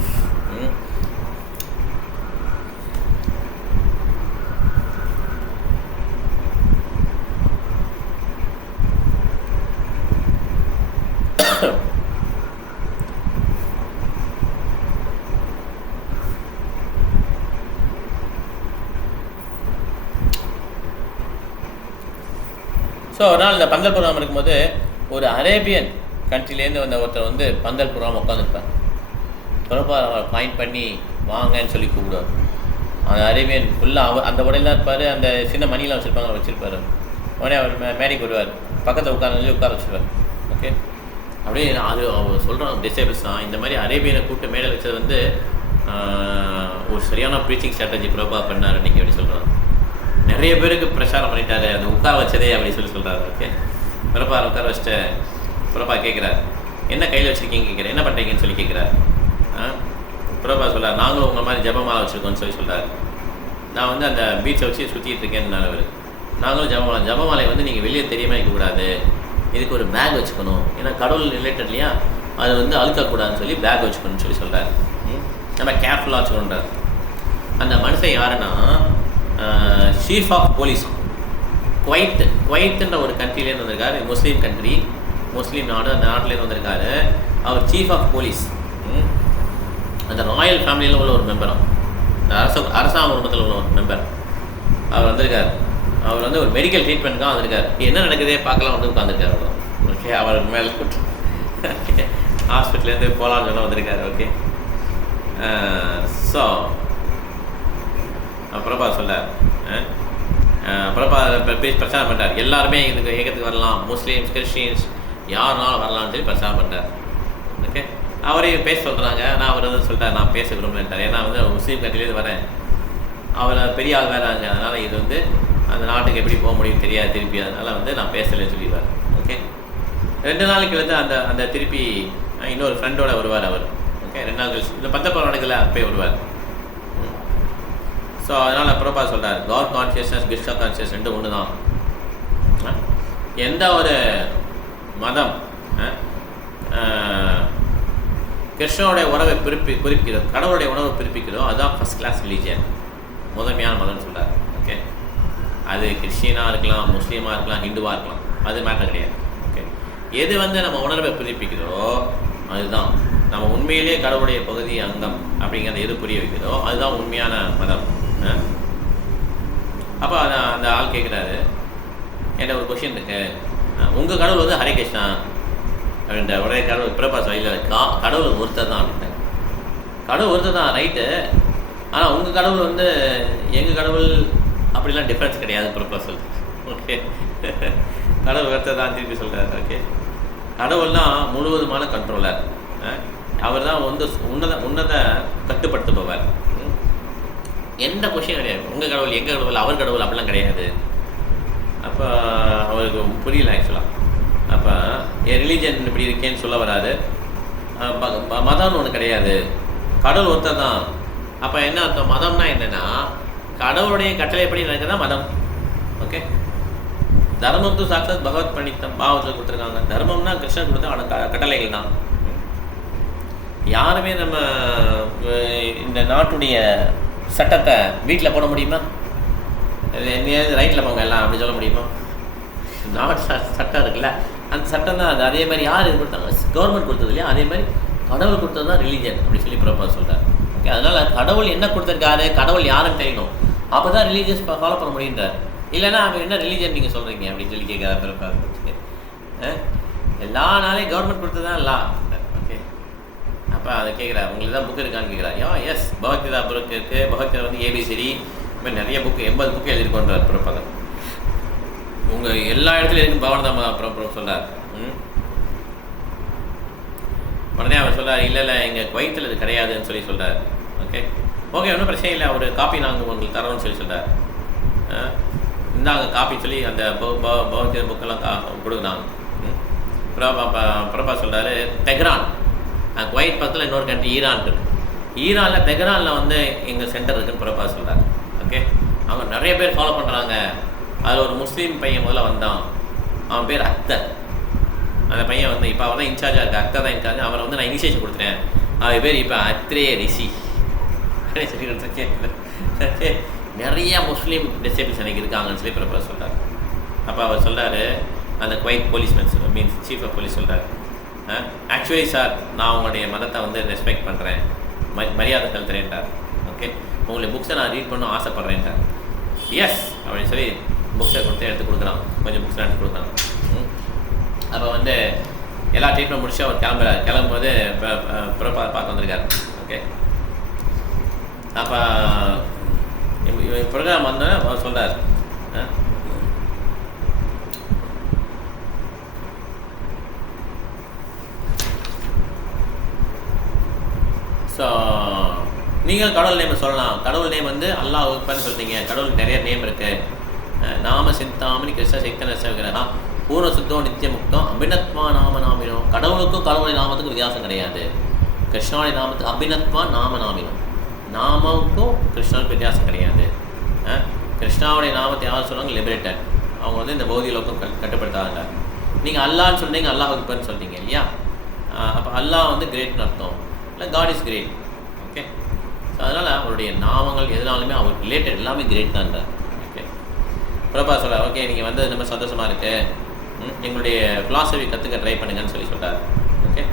ஸோ ஒரு நாள் இந்த பந்தல் ப்ரோக்ராம் இருக்கும்போது ஒரு அரேபியன் கண்ட்ரிலேருந்து வந்த ஒருத்தர் வந்து பந்தல் ப்ரோக்ராம் உட்காந்துருப்பார். பிரபா அவரை பாயிண்ட் பண்ணி வாங்கன்னு சொல்லி கூப்பிடுவார். அந்த அரேபியன் ஃபுல்லாக அந்த உடையில தான் இருப்பார். அந்த சின்ன மணிலாம் வச்சுருப்பாங்க, வச்சுருப்பார். உடனே அவர் மேடைக்கு வருவார், பக்கத்தில் உட்கார வச்சுருவார். ஓகே, அப்படியே அது அவர் சொல்கிறான் டிசேபிள்ஸ் தான் இந்த மாதிரி அரேபியனை கூப்பிட்டு மேலே வச்சது வந்து ஒரு சரியான ப்ரீச்சிங் ஸ்ட்ராட்டஜி பிரபா பண்ணார் அன்றைக்கி அப்படி சொல்கிறான். நிறைய பேருக்கு பிரச்சாரம் பண்ணிட்டாரு, அந்த உட்கார வச்சதே அப்படி சொல்கிறாரு. ஓகே, பிரபா உட்கார வச்சுட்டு பிரபா கேட்குறாரு, என்ன கையில் வச்சுருக்கீங்க கேட்குறேன், என்ன பண்ணுறீங்கன்னு சொல்லி கேட்குறாரு. பிரபா சொல்கிறார், நாங்களும் உங்கள் மாதிரி ஜபமாலை வச்சுருக்கோன்னு சொல்லி சொல்கிறார். நான் வந்து அந்த பீச்சை வச்சு சுற்றிட்டு இருக்கேன்னு அவர். நாங்களும் ஜபமாலை வந்து நீங்கள் வெளியே தெரியாமல் இருக்கக்கூடாது, இதுக்கு ஒரு பேக் வச்சுக்கணும், ஏன்னா கடவுள் ரிலேட்டட் இல்லையா, அது வந்து அழுக்கக்கூடாதுன்னு சொல்லி பேக் வச்சுக்கணும்னு சொல்லி சொல்கிறார். நம்ம கேர்ஃபுல்லாக வச்சுக்கணுன்றார். அந்த மனுஷன் யாருன்னா சீஃப் ஆஃப் போலீஸ், குவைத்துன்ற ஒரு கண்ட்ரிலேருந்து வந்திருக்காரு, முஸ்லீம் கண்ட்ரி, முஸ்லீம் நாடு, அந்த நாட்டிலேருந்து வந்திருக்காரு. அவர் சீஃப் ஆஃப் போலீஸ், அந்த ராயல் ஃபேமிலியில் உள்ள ஒரு மெம்பரும், அரசாங்க குடும்பத்தில் உள்ள ஒரு மெம்பர். அவர் வந்திருக்கார். அவர் வந்து ஒரு மெடிக்கல் ட்ரீட்மெண்ட்காக வந்திருக்கார். என்ன நடக்குதே பார்க்கலாம் வந்து உட்காந்துருக்காரு அவர். ஓகே, அவர் மேலே ஓகே ஹாஸ்பிட்டல்லேருந்து போகலான்னு சொல்ல வந்திருக்காரு. ஓகே, ஸோ பிரபா சொல்லார், பிரபா பிரச்சாரம் பண்ணுறார், எல்லாருமே இதுக்கு இயக்கத்துக்கு வரலாம், முஸ்லீம்ஸ் கிறிஸ்டின்ஸ் யாருனாலும் வரலாம்னு சொல்லி பிரச்சாரம் பண்ணுறார். ஓகே, அவரையும் பேச சொல்கிறாங்க. நான் அவர் வந்து சொல்லிட்டார், நான் பேச விரும்பலன்ட்டார், ஏன்னா வந்து முஸ்லீம் கண்ட்ரிலேருந்து வரேன், அவர் பெரிய ஆள் வேறாங்க, அதனால் இது வந்து அந்த நாட்டுக்கு எப்படி போக முடியும் தெரியாது திருப்பி, அதனால் வந்து நான் பேசலைன்னு சொல்லிடுவார். ஓகே, 2 நாளைக்கு வந்து அந்த அந்த திருப்பி இன்னொரு ஃப்ரெண்டோட வருவார் அவர். ஓகே, 2 நாள் கழிச்சு இந்த 10 நாடுகளில் அப்பயே வருவார். ஸோ அதனால் பிரபா சொல்கிறார், காட் கான்ஷியஸ்னஸ் கிருஷ்ணா கான்ஷியஸ் ரெண்டும் ஒன்று தான். எந்த ஒரு மதம் கிருஷ்ணனுடைய உறவை குறிப்பிக்கிறதோ, கடவுளுடைய உணவை குறிப்பிக்கிறதோ, அதுதான் ஃபஸ்ட் கிளாஸ் ரிலீஜியன், முதன்மையான மதம்னு சொல்கிறார். ஓகே, அது கிறிஸ்டியனாக இருக்கலாம், முஸ்லீமாக இருக்கலாம், ஹிந்துவாக இருக்கலாம், அது மேட்டர் கிடையாது. ஓகே, எது வந்து நம்ம உணர்வை புதுப்பிக்கிறதோ அதுதான் நம்ம உண்மையிலே கடவுளுடைய பகுதி அங்கம் அப்படிங்கிறத எது புரிய வைக்கிறதோ அதுதான் உண்மையான மதம். அப்போ அந்த ஆள் கேட்குறாரு, என்கிட்ட ஒரு கொஷின் இருக்கு, உங்கள் கடவுள் வந்து ஹரே கிருஷ்ணா அப்படின்ற உடனே கடவுள் பிரபா சொல்லியில் கடவுள் ஒருத்தர் தான் அப்படின்ட்டு. கடவுள் ஒருத்தர் தான் ரைட்டு, ஆனால் உங்கள் கடவுள் வந்து எங்கள் கடவுள் அப்படிலாம் டிஃப்ரென்ஸ் கிடையாது பிரபா சொல்லுது. ஓகே, கடவுள் ஒருத்தர் தான் திருப்பி சொல்கிறார். ஓகே, கடவுள்னா முழுவதுமான கண்ட்ரோலர், அவர் தான் வந்து உன்னத கட்டுப்படுத்துபவர். எந்த கொஷின் கிடையாது, உங்கள் கடவுள் எங்கள் கடவுள் அவர் கடவுள் அப்படிலாம் கிடையாது. அப்போ அவருக்கு புரியல ஆக்சுவலாக. அப்போ என் ரிலீஜன் இப்படி இருக்கேன்னு சொல்ல வராது, மதம்னு ஒன்று கிடையாது, கடவுள் ஒருத்தர் தான். அப்போ என்ன அர்த்தம், மதம்னா என்னென்னா கடவுளுடைய கட்டளை எப்படி நடக்குதுன்னா மதம். ஓகே, தர்மம் து சாட்சாத் பகவத் பணித்தம் பாவத்தில் கொடுத்துருக்காங்க. தர்மம்னா கிருஷ்ணன் கொடுத்த கட்டளைகள் தான். யாருமே நம்ம இந்த நாட்டுடைய சட்டத்தை வீட்டில் போட முடியுமா, என்னையாவது ரைட்டில் போங்க எல்லாம் அப்படி சொல்ல முடியுமா? நாட்டு சட்டம் இருக்குல்ல, அந்த சட்டம் தான் அது. அதே மாதிரி யார் இது கொடுத்தாங்க, கவர்மெண்ட் கொடுத்தது இல்லையா, அதே மாதிரி கடவுள் கொடுத்தது தான் ரிலீஜன் அப்படி சொல்லி பிரபா சொல்கிறார். ஓகே, அதனால் கடவுள் என்ன கொடுத்துருக்காரு, கடவுள் யாருன்னு தெரியணும், அப்போ தான் ரிலீஜியஸ் ஃபாலோ பண்ண முடியுன்றார். இல்லைன்னா அவன் என்ன ரிலீஜன் நீங்கள் சொல்கிறீங்க அப்படின்னு சொல்லி கேட்குறா பிரபா. எல்லா நாளையும் கவர்மெண்ட் கொடுத்தது தான் லா. ஓகே, அப்போ அதை கேட்குறாரு, உங்களுக்கு தான் புக் இருக்கான்னு கேட்குறாரு. எஸ், பகவத்கீதா புக் இருக்குது, பகவத்கீதா வந்து ஏபிசிடி இந்த மாதிரி நிறைய புக்கு 80 புக்கு எழுதிருக்கோன்றார் பிரபாதம். உங்கள் எல்லா இடத்துலையும் இருக்கு பகவான் தான் அப்புறம் சொல்கிறார். உடனே அவர் சொல்கிறார், இல்லை எங்கள் குவைத்தில் இது கிடையாதுன்னு சொல்லி சொல்கிறார். ஓகே, ஒன்றும் பிரச்சனை இல்லை, ஒரு காப்பி நாங்கள் உங்களுக்கு தரோன்னு சொல்லி சொல்கிறார். இந்தாங்க காப்பின்னு சொல்லி அந்த பகவத்கீதா புக்கெல்லாம் கொடுக்குறாங்க. பிரபா சொல்கிறாரு, தெஹ்ரான், குவைத் பக்கத்தில் இன்னொரு கண்ட்ரி ஈரான் இருக்குது, ஈரானில் தெஹ்ரானில் வந்து எங்கள் சென்டர் இருக்குன்னு பிரபா சொல்கிறார். ஓகே, அவங்க நிறைய பேர் ஃபாலோ பண்ணுறாங்க. அதில் ஒரு முஸ்லீம் பையன் முதல்ல வந்தான், அவன் பேர் அக்தர். அந்த பையன் வந்து இப்போ அவர் தான் இன்சார்ஜாக இருக்குது, அக்தர் தான் இன்சார்ஜ். அவரை வந்து நான் இனிஷியேஷன் கொடுத்துட்டேன், அவர் பேர் இப்போ அத்ரே ரிஷி சொல்லி கொடுத்துருக்கேன். நிறையா முஸ்லீம் டிசேபிள்ஸ் எனக்கு இருக்காங்கன்னு சொல்லி பிரபா சொல்கிறார். அப்போ அவர் சொல்கிறாரு, அந்த Kuwait policeman means chief of police சொல்கிறார், ஆக்சுவலி சார் நான் உங்களுடைய மதத்தை வந்து ரெஸ்பெக்ட் பண்ணுறேன், மரியாதை செலுத்துறேன்ட்டார். ஓகே, உங்களுடைய புக்ஸை நான் ரீட் பண்ண ஆசைப்பட்றேன்ட்டார். எஸ் அப்படின்னு சொல்லி புக்ஸை கொடுத்து எடுத்து கொடுக்குறான், கொஞ்சம் புக்ஸ்லாம் எடுத்து கொடுக்குறான். அப்போ வந்து எல்லா ட்ரீட்மெண்ட் முடிச்சு அவர் கிளம்பும்போது பிரபா பார்த்து வந்திருக்காரு. ஓகே, அப்போ ப்ரோக்ராம் வந்தோடனே அவர் சொல்கிறார், நீங்கள் கடவுள் நேம் சொல்லலாம். கடவுள் நேம் வந்து அல்லாஹ் அக்பர்னு சொல்கிறீங்க. கடவுளுக்கு நிறைய நேம் இருக்குது. நாம சிந்தாமணி கிருஷ்ண சைத்தன்ய சேவகரா பூர்ண சுத்தம் நித்திய முக்தம் அபிநத்மா நாம நாமினோம். கடவுளுக்கும் கடவுளுடைய நாமத்துக்கும் வித்தியாசம் கிடையாது. கிருஷ்ணாவுடைய நாமத்துக்கு அபிநத்மா நாம நாமினோம். நாமவுக்கும் கிருஷ்ணனுக்கு வித்தியாசம் கிடையாது. கிருஷ்ணாவுடைய நாமத்தை யார் சொல்லுவாங்க? லிபரேட்டர். அவங்க வந்து இந்த பௌதிக லோகம் கட்டுப்படுத்தாங்க. நீங்கள் அல்லான்னு சொல்கிறீங்க, அல்லாஹ் அக்பர்னு சொல்கிறீங்க இல்லையா? அப்போ அல்லாஹ் வந்து கிரேட்னு அர்த்தம், இல்லை God is great. Okay, so அதனால் அவருடைய நாமங்கள் எதுனாலுமே அவர் ரிலேட்டட் எல்லாமே கிரேட் தான்றார். ஓகே, பிரபா சொல்கிறார், ஓகே நீங்கள் வந்து ரொம்ப சந்தோஷமாக இருக்குது, எங்களுடைய ஃபிலாசபி கற்றுக்க ட்ரை பண்ணுங்கன்னு சொல்கிறார். ஓகே,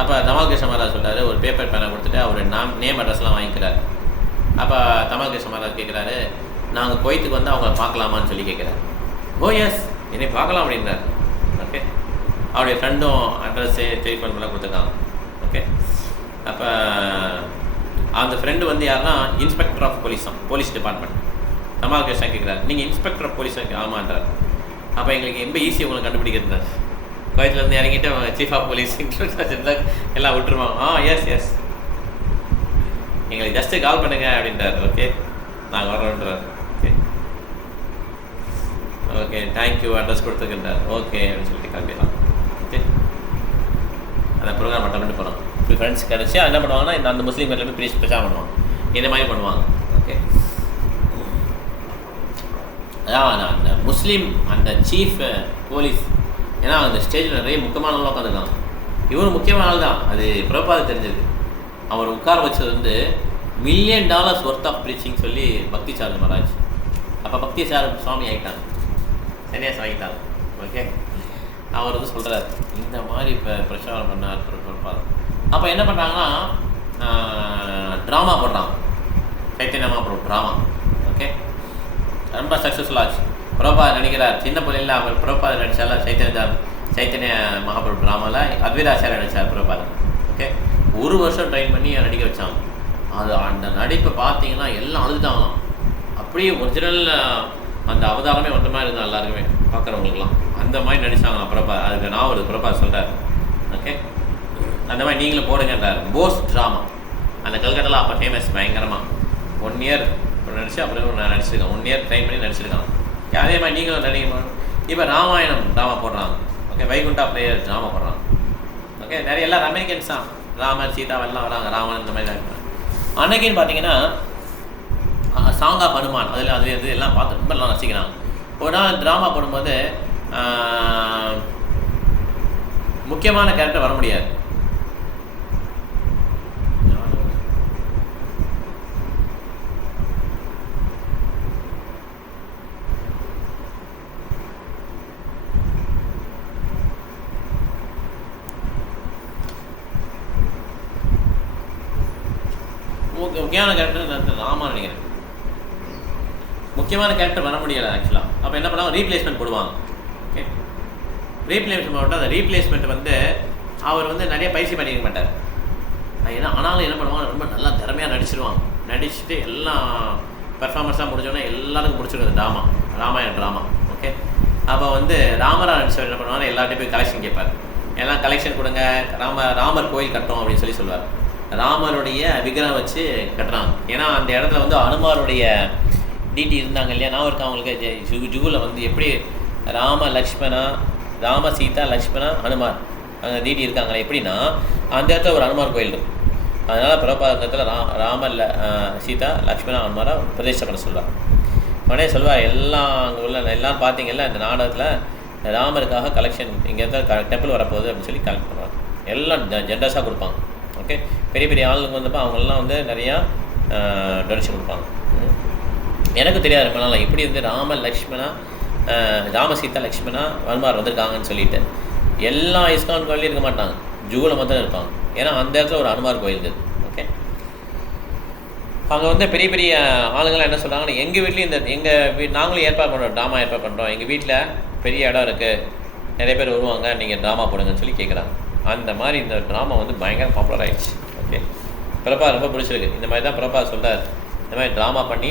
அப்போ தமால் கிருஷ்ண மகாராஜ் சொல்கிறாரு, ஒரு பேப்பர் பேனை கொடுத்துட்டு அவர் நேம் அட்ரஸ்லாம் வாங்கிக்கிறார். அப்போ தமால் கிருஷ்ண மகாராஜ் கேட்குறாரு, நாங்கள் குவைத்துக்கு வந்து அவங்கள பார்க்கலாமான்னு சொல்லி கேட்குறாரு. ஓ எஸ், என்னை பார்க்கலாம் அப்படின்றார். ஓகே, அவருடைய ஃப்ரெண்டும் அட்ரஸ்ஸு டெலிஃபோன் பண்ணலாம் கொடுத்துருக்காங்க. ஓகே, அப்போ அந்த ஃப்ரெண்டு வந்து யாருன்னா inspector of police department. Tamal Krishna கேட்குறாரு, நீங்கள் இன்ஸ்பெக்டர் ஆஃப் போலீஸ் ஆமான்றார். அப்போ எங்களுக்கு ரொம்ப ஈஸி உங்களை கண்டுபிடிக்கிறார். குவைத்துலேருந்து இறங்கிட்டு சீஃப் ஆஃப் போலீஸ் இன்ஸ்பெக்டர் எல்லாம் விட்டுருவாங்க. எஸ் எஸ், எங்களுக்கு ஜஸ்ட்டு கால் பண்ணுங்க அப்படின்றார். ஓகே, நாங்கள் வரோன்றார். ஓகே ஓகே, தேங்க்யூ, அட்ரஸ் கொடுத்துருக்கின்றார். ஓகே அப்படின்னு சொல்லிட்டு கிளம்பிடலாம். ஓகே, அந்த ப்ரோக்ராம் மட்டும் போகிறோம். இப்படி ஃப்ரெண்ட்ஸ் கிடச்சி என்ன பண்ணுவாங்கன்னா, இந்த அந்த முஸ்லீம் எல்லாமே பிரிச்சு பிரச்சாரம் பண்ணுவாங்க. இந்த மாதிரி பண்ணுவாங்க. ஓகே, அதான் அந்த முஸ்லீம் அந்த சீஃப் போலீஸ், ஏன்னா அந்த ஸ்டேஜில் நிறைய முக்கியமான ஆள் உட்காந்துருக்காங்க. இவரும் முக்கியமான ஆள் தான், அது பிரபாது தெரிஞ்சது. அவர் உட்கார வச்சது வந்து $1 million ஒர்த் ஆஃப் ப்ரீச்சிங் சொல்லி பக்தி சார்ஜ் மகாராஜ். அப்போ பக்தி சார் சுவாமி ஆகிட்டாங்க, சன்னியாசம் ஆகிட்டாங்க. ஓகே, அவர் வந்து சொல்கிறார், இந்த மாதிரி இப்போ பிரச்சாரம் பண்ணார் பிரபாதம். அப்போ என்ன பண்ணுறாங்கன்னா, ட்ராமா போடுறாங்க, சைத்தன்ய மகாபிரபு ட்ராமா. ஓகே, ரொம்ப சக்ஸஸ்ஃபுல் ஆச்சு. பிரபாத் நடிக்கிறார். சின்ன பிள்ளைல அவர் பிரபாத் நடித்தால சைத்தன்ய மகாபிரபு ட்ராமாவில் அத்வைதாச்சாரியா நடித்தார் பிரபாத். ஓகே, 1 வருஷம் ட்ரைன் பண்ணி நடிக்க வச்சாங்க. அது அந்த நடிப்பை பார்த்தீங்கன்னா எல்லாம் அழுதுட்டாங்களாம். அப்படியே ஒரிஜினல் அந்த அவதாரமே வந்த மாதிரி இருந்தால் எல்லாருக்குமே பார்க்குறவங்களுக்குலாம் அந்த மாதிரி நடித்தாங்க பிரபா. அதுக்கு நான் ஒரு பிரபா சொல்கிறார். ஓகே, அந்த மாதிரி நீங்களும் போடுங்கன்றார். போஸ் ட்ராமா அந்த கல்கட்டாவில் அப்போ ஃபேமஸ் பயங்கரமாக. 1 இயர் நடிச்சு அப்புறம் நான் நடிச்சிருக்கேன். 1 இயர் ட்ரைன் பண்ணி நடிச்சிருக்கான். அதே மாதிரி நீங்களும் நடிக்கணும். இப்போ ராமாயணம் ட்ராமா போடுறாங்க. ஓகே, வைகுண்டா பிளேயர் ட்ராமா போடுறாங்க. ஓகே, நிறைய எல்லாரும் அமெரிக்கன்ஸ் தான். ராமர் சீதாவெல்லாம் வராங்க, ராமன் இந்த மாதிரி தான் இருக்காங்க. அன்னைக்குன்னு பார்த்தீங்கன்னா சாங் ஆஃப் ஹனுமான் அதில் இருந்து எல்லாம் பார்த்து ரொம்ப எல்லாம் ரசிக்கிறாங்க. ஒரு நாள் ட்ராமா போடும்போது முக்கியமான கேரக்டர் வர முடியாது. முக்கியமான கேரக்டர் ராமா நினைக்கிறேன். முக்கியமான கேரக்டர் வர முடியலை ஆக்சுவலாக. அப்போ என்ன பண்ணுவாங்க, ரீப்ளேஸ்மெண்ட் போடுவாங்க. ஓகே, ரீப்ளேஸ்மெண்ட் போட்டால் அந்த ரீப்ளேஸ்மெண்ட் வந்து அவர் வந்து நிறைய பயிற்சி பண்ணிக்க மாட்டார். ஏன்னா ஆனாலும் என்ன பண்ணுவாங்க, ரொம்ப நல்லா திறமையாக நடிச்சிடுவாங்க. நடிச்சுட்டு எல்லாம் பெர்ஃபார்மன்ஸாக முடிஞ்சோடனே எல்லாருக்கும் பிடிச்சிருக்குது ட்ராமா, ராமாயண ட்ராமா. ஓகே, அப்போ வந்து ராமரா நடிச்சவர் என்ன பண்ணுவாங்க, எல்லார்ட்டையும் போய் கலெக்ஷன் கேட்பார். எல்லாம் கலெக்ஷன் கொடுங்க, ராமர் கோயில் கட்டோம் அப்படின்னு சொல்லுவார். ராமருடைய விக்கிரகம் வச்சு கட்டுறாங்க. ஏன்னா அந்த இடத்துல வந்து அனுமாருடைய டிடி இருந்தாங்க இல்லையா, நான் இருக்கேன் அவங்களுக்கு. ஜுகுவில் வந்து எப்படி ராம சீதா லக்ஷ்மணா ஹனுமார் அங்கே டிடி இருக்காங்களே, எப்படின்னா அந்த இடத்துல ஒரு ஹனுமார் கோயில் இருக்கும். அதனால் பிரபாதத்தில் ராம சீதா லக்ஷ்மணா ஹனுமாரை பிரதிஷ்டை பண்ண சொல்கிறார். உடனே சொல்லுவார், எல்லாம் அங்கே உள்ள எல்லோரும் பார்த்தீங்கல்ல இந்த நாடகத்தில் ராமருக்காக கலெக்ஷன் இங்கே இருந்தால் டெம்பிள் வரப்போகுது அப்படின்னு சொல்லி கலெக்ட் பண்ணுவாங்க. எல்லாம் ஜென்ரஸாக கொடுப்பாங்க. ஓகே, பெரிய பெரிய ஆளுங்க வந்தப்போ அவங்கெல்லாம் வந்து நிறையா டொனேஷன் கொடுப்பாங்க. எனக்கு தெரியாது ரொம்ப நாள் இப்படி வந்து ராம சீதா லக்ஷ்மணா ஹனுமார் வந்திருக்காங்கன்னு சொல்லிட்டு எல்லா இஸ்கான் கோயிலையும் இருக்க மாட்டாங்க, ஜூவில் மட்டும் இருப்பாங்க. ஏன்னா அந்த இடத்துல ஒரு ஹனுமார் கோயில் இருக்குது. ஓகே, அங்கே வந்து பெரிய பெரிய ஆளுங்களாம் என்ன சொல்கிறாங்கன்னா, எங்கள் வீட்லேயும் நாங்களும் ஏற்பாடு பண்ணுறோம், ட்ராமா ஏற்பாடு பண்ணுறோம், எங்கள் வீட்டில் பெரிய இடம் இருக்குது, நிறைய பேர் வருவாங்க, நீங்கள் ட்ராமா போடுங்கன்னு சொல்லி கேட்குறாங்க. அந்த மாதிரி இந்த ட்ராமா வந்து பயங்கர பாப்புலர் ஆகிடுச்சு. ஓகே, பிரபா ரொம்ப பிடிச்சிருக்கு. இந்த மாதிரி தான் பிரபா சொல்கிறார், இந்த மாதிரி ட்ராமா பண்ணி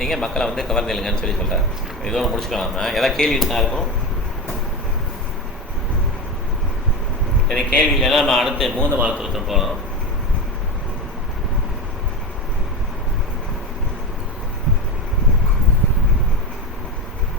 நீங்கள் மக்களை வந்து கவர்ந்துலுங்கன்னு சொல்லி சொல்கிறார். இதோட முடிச்சுக்கலாமா? ஏதாவது கேள்வி இருந்தால் இருக்கும். எனக்கு கேள்வி இல்லைன்னா நம்ம அடுத்து 3 மாதத்துக்கு போகலாம்.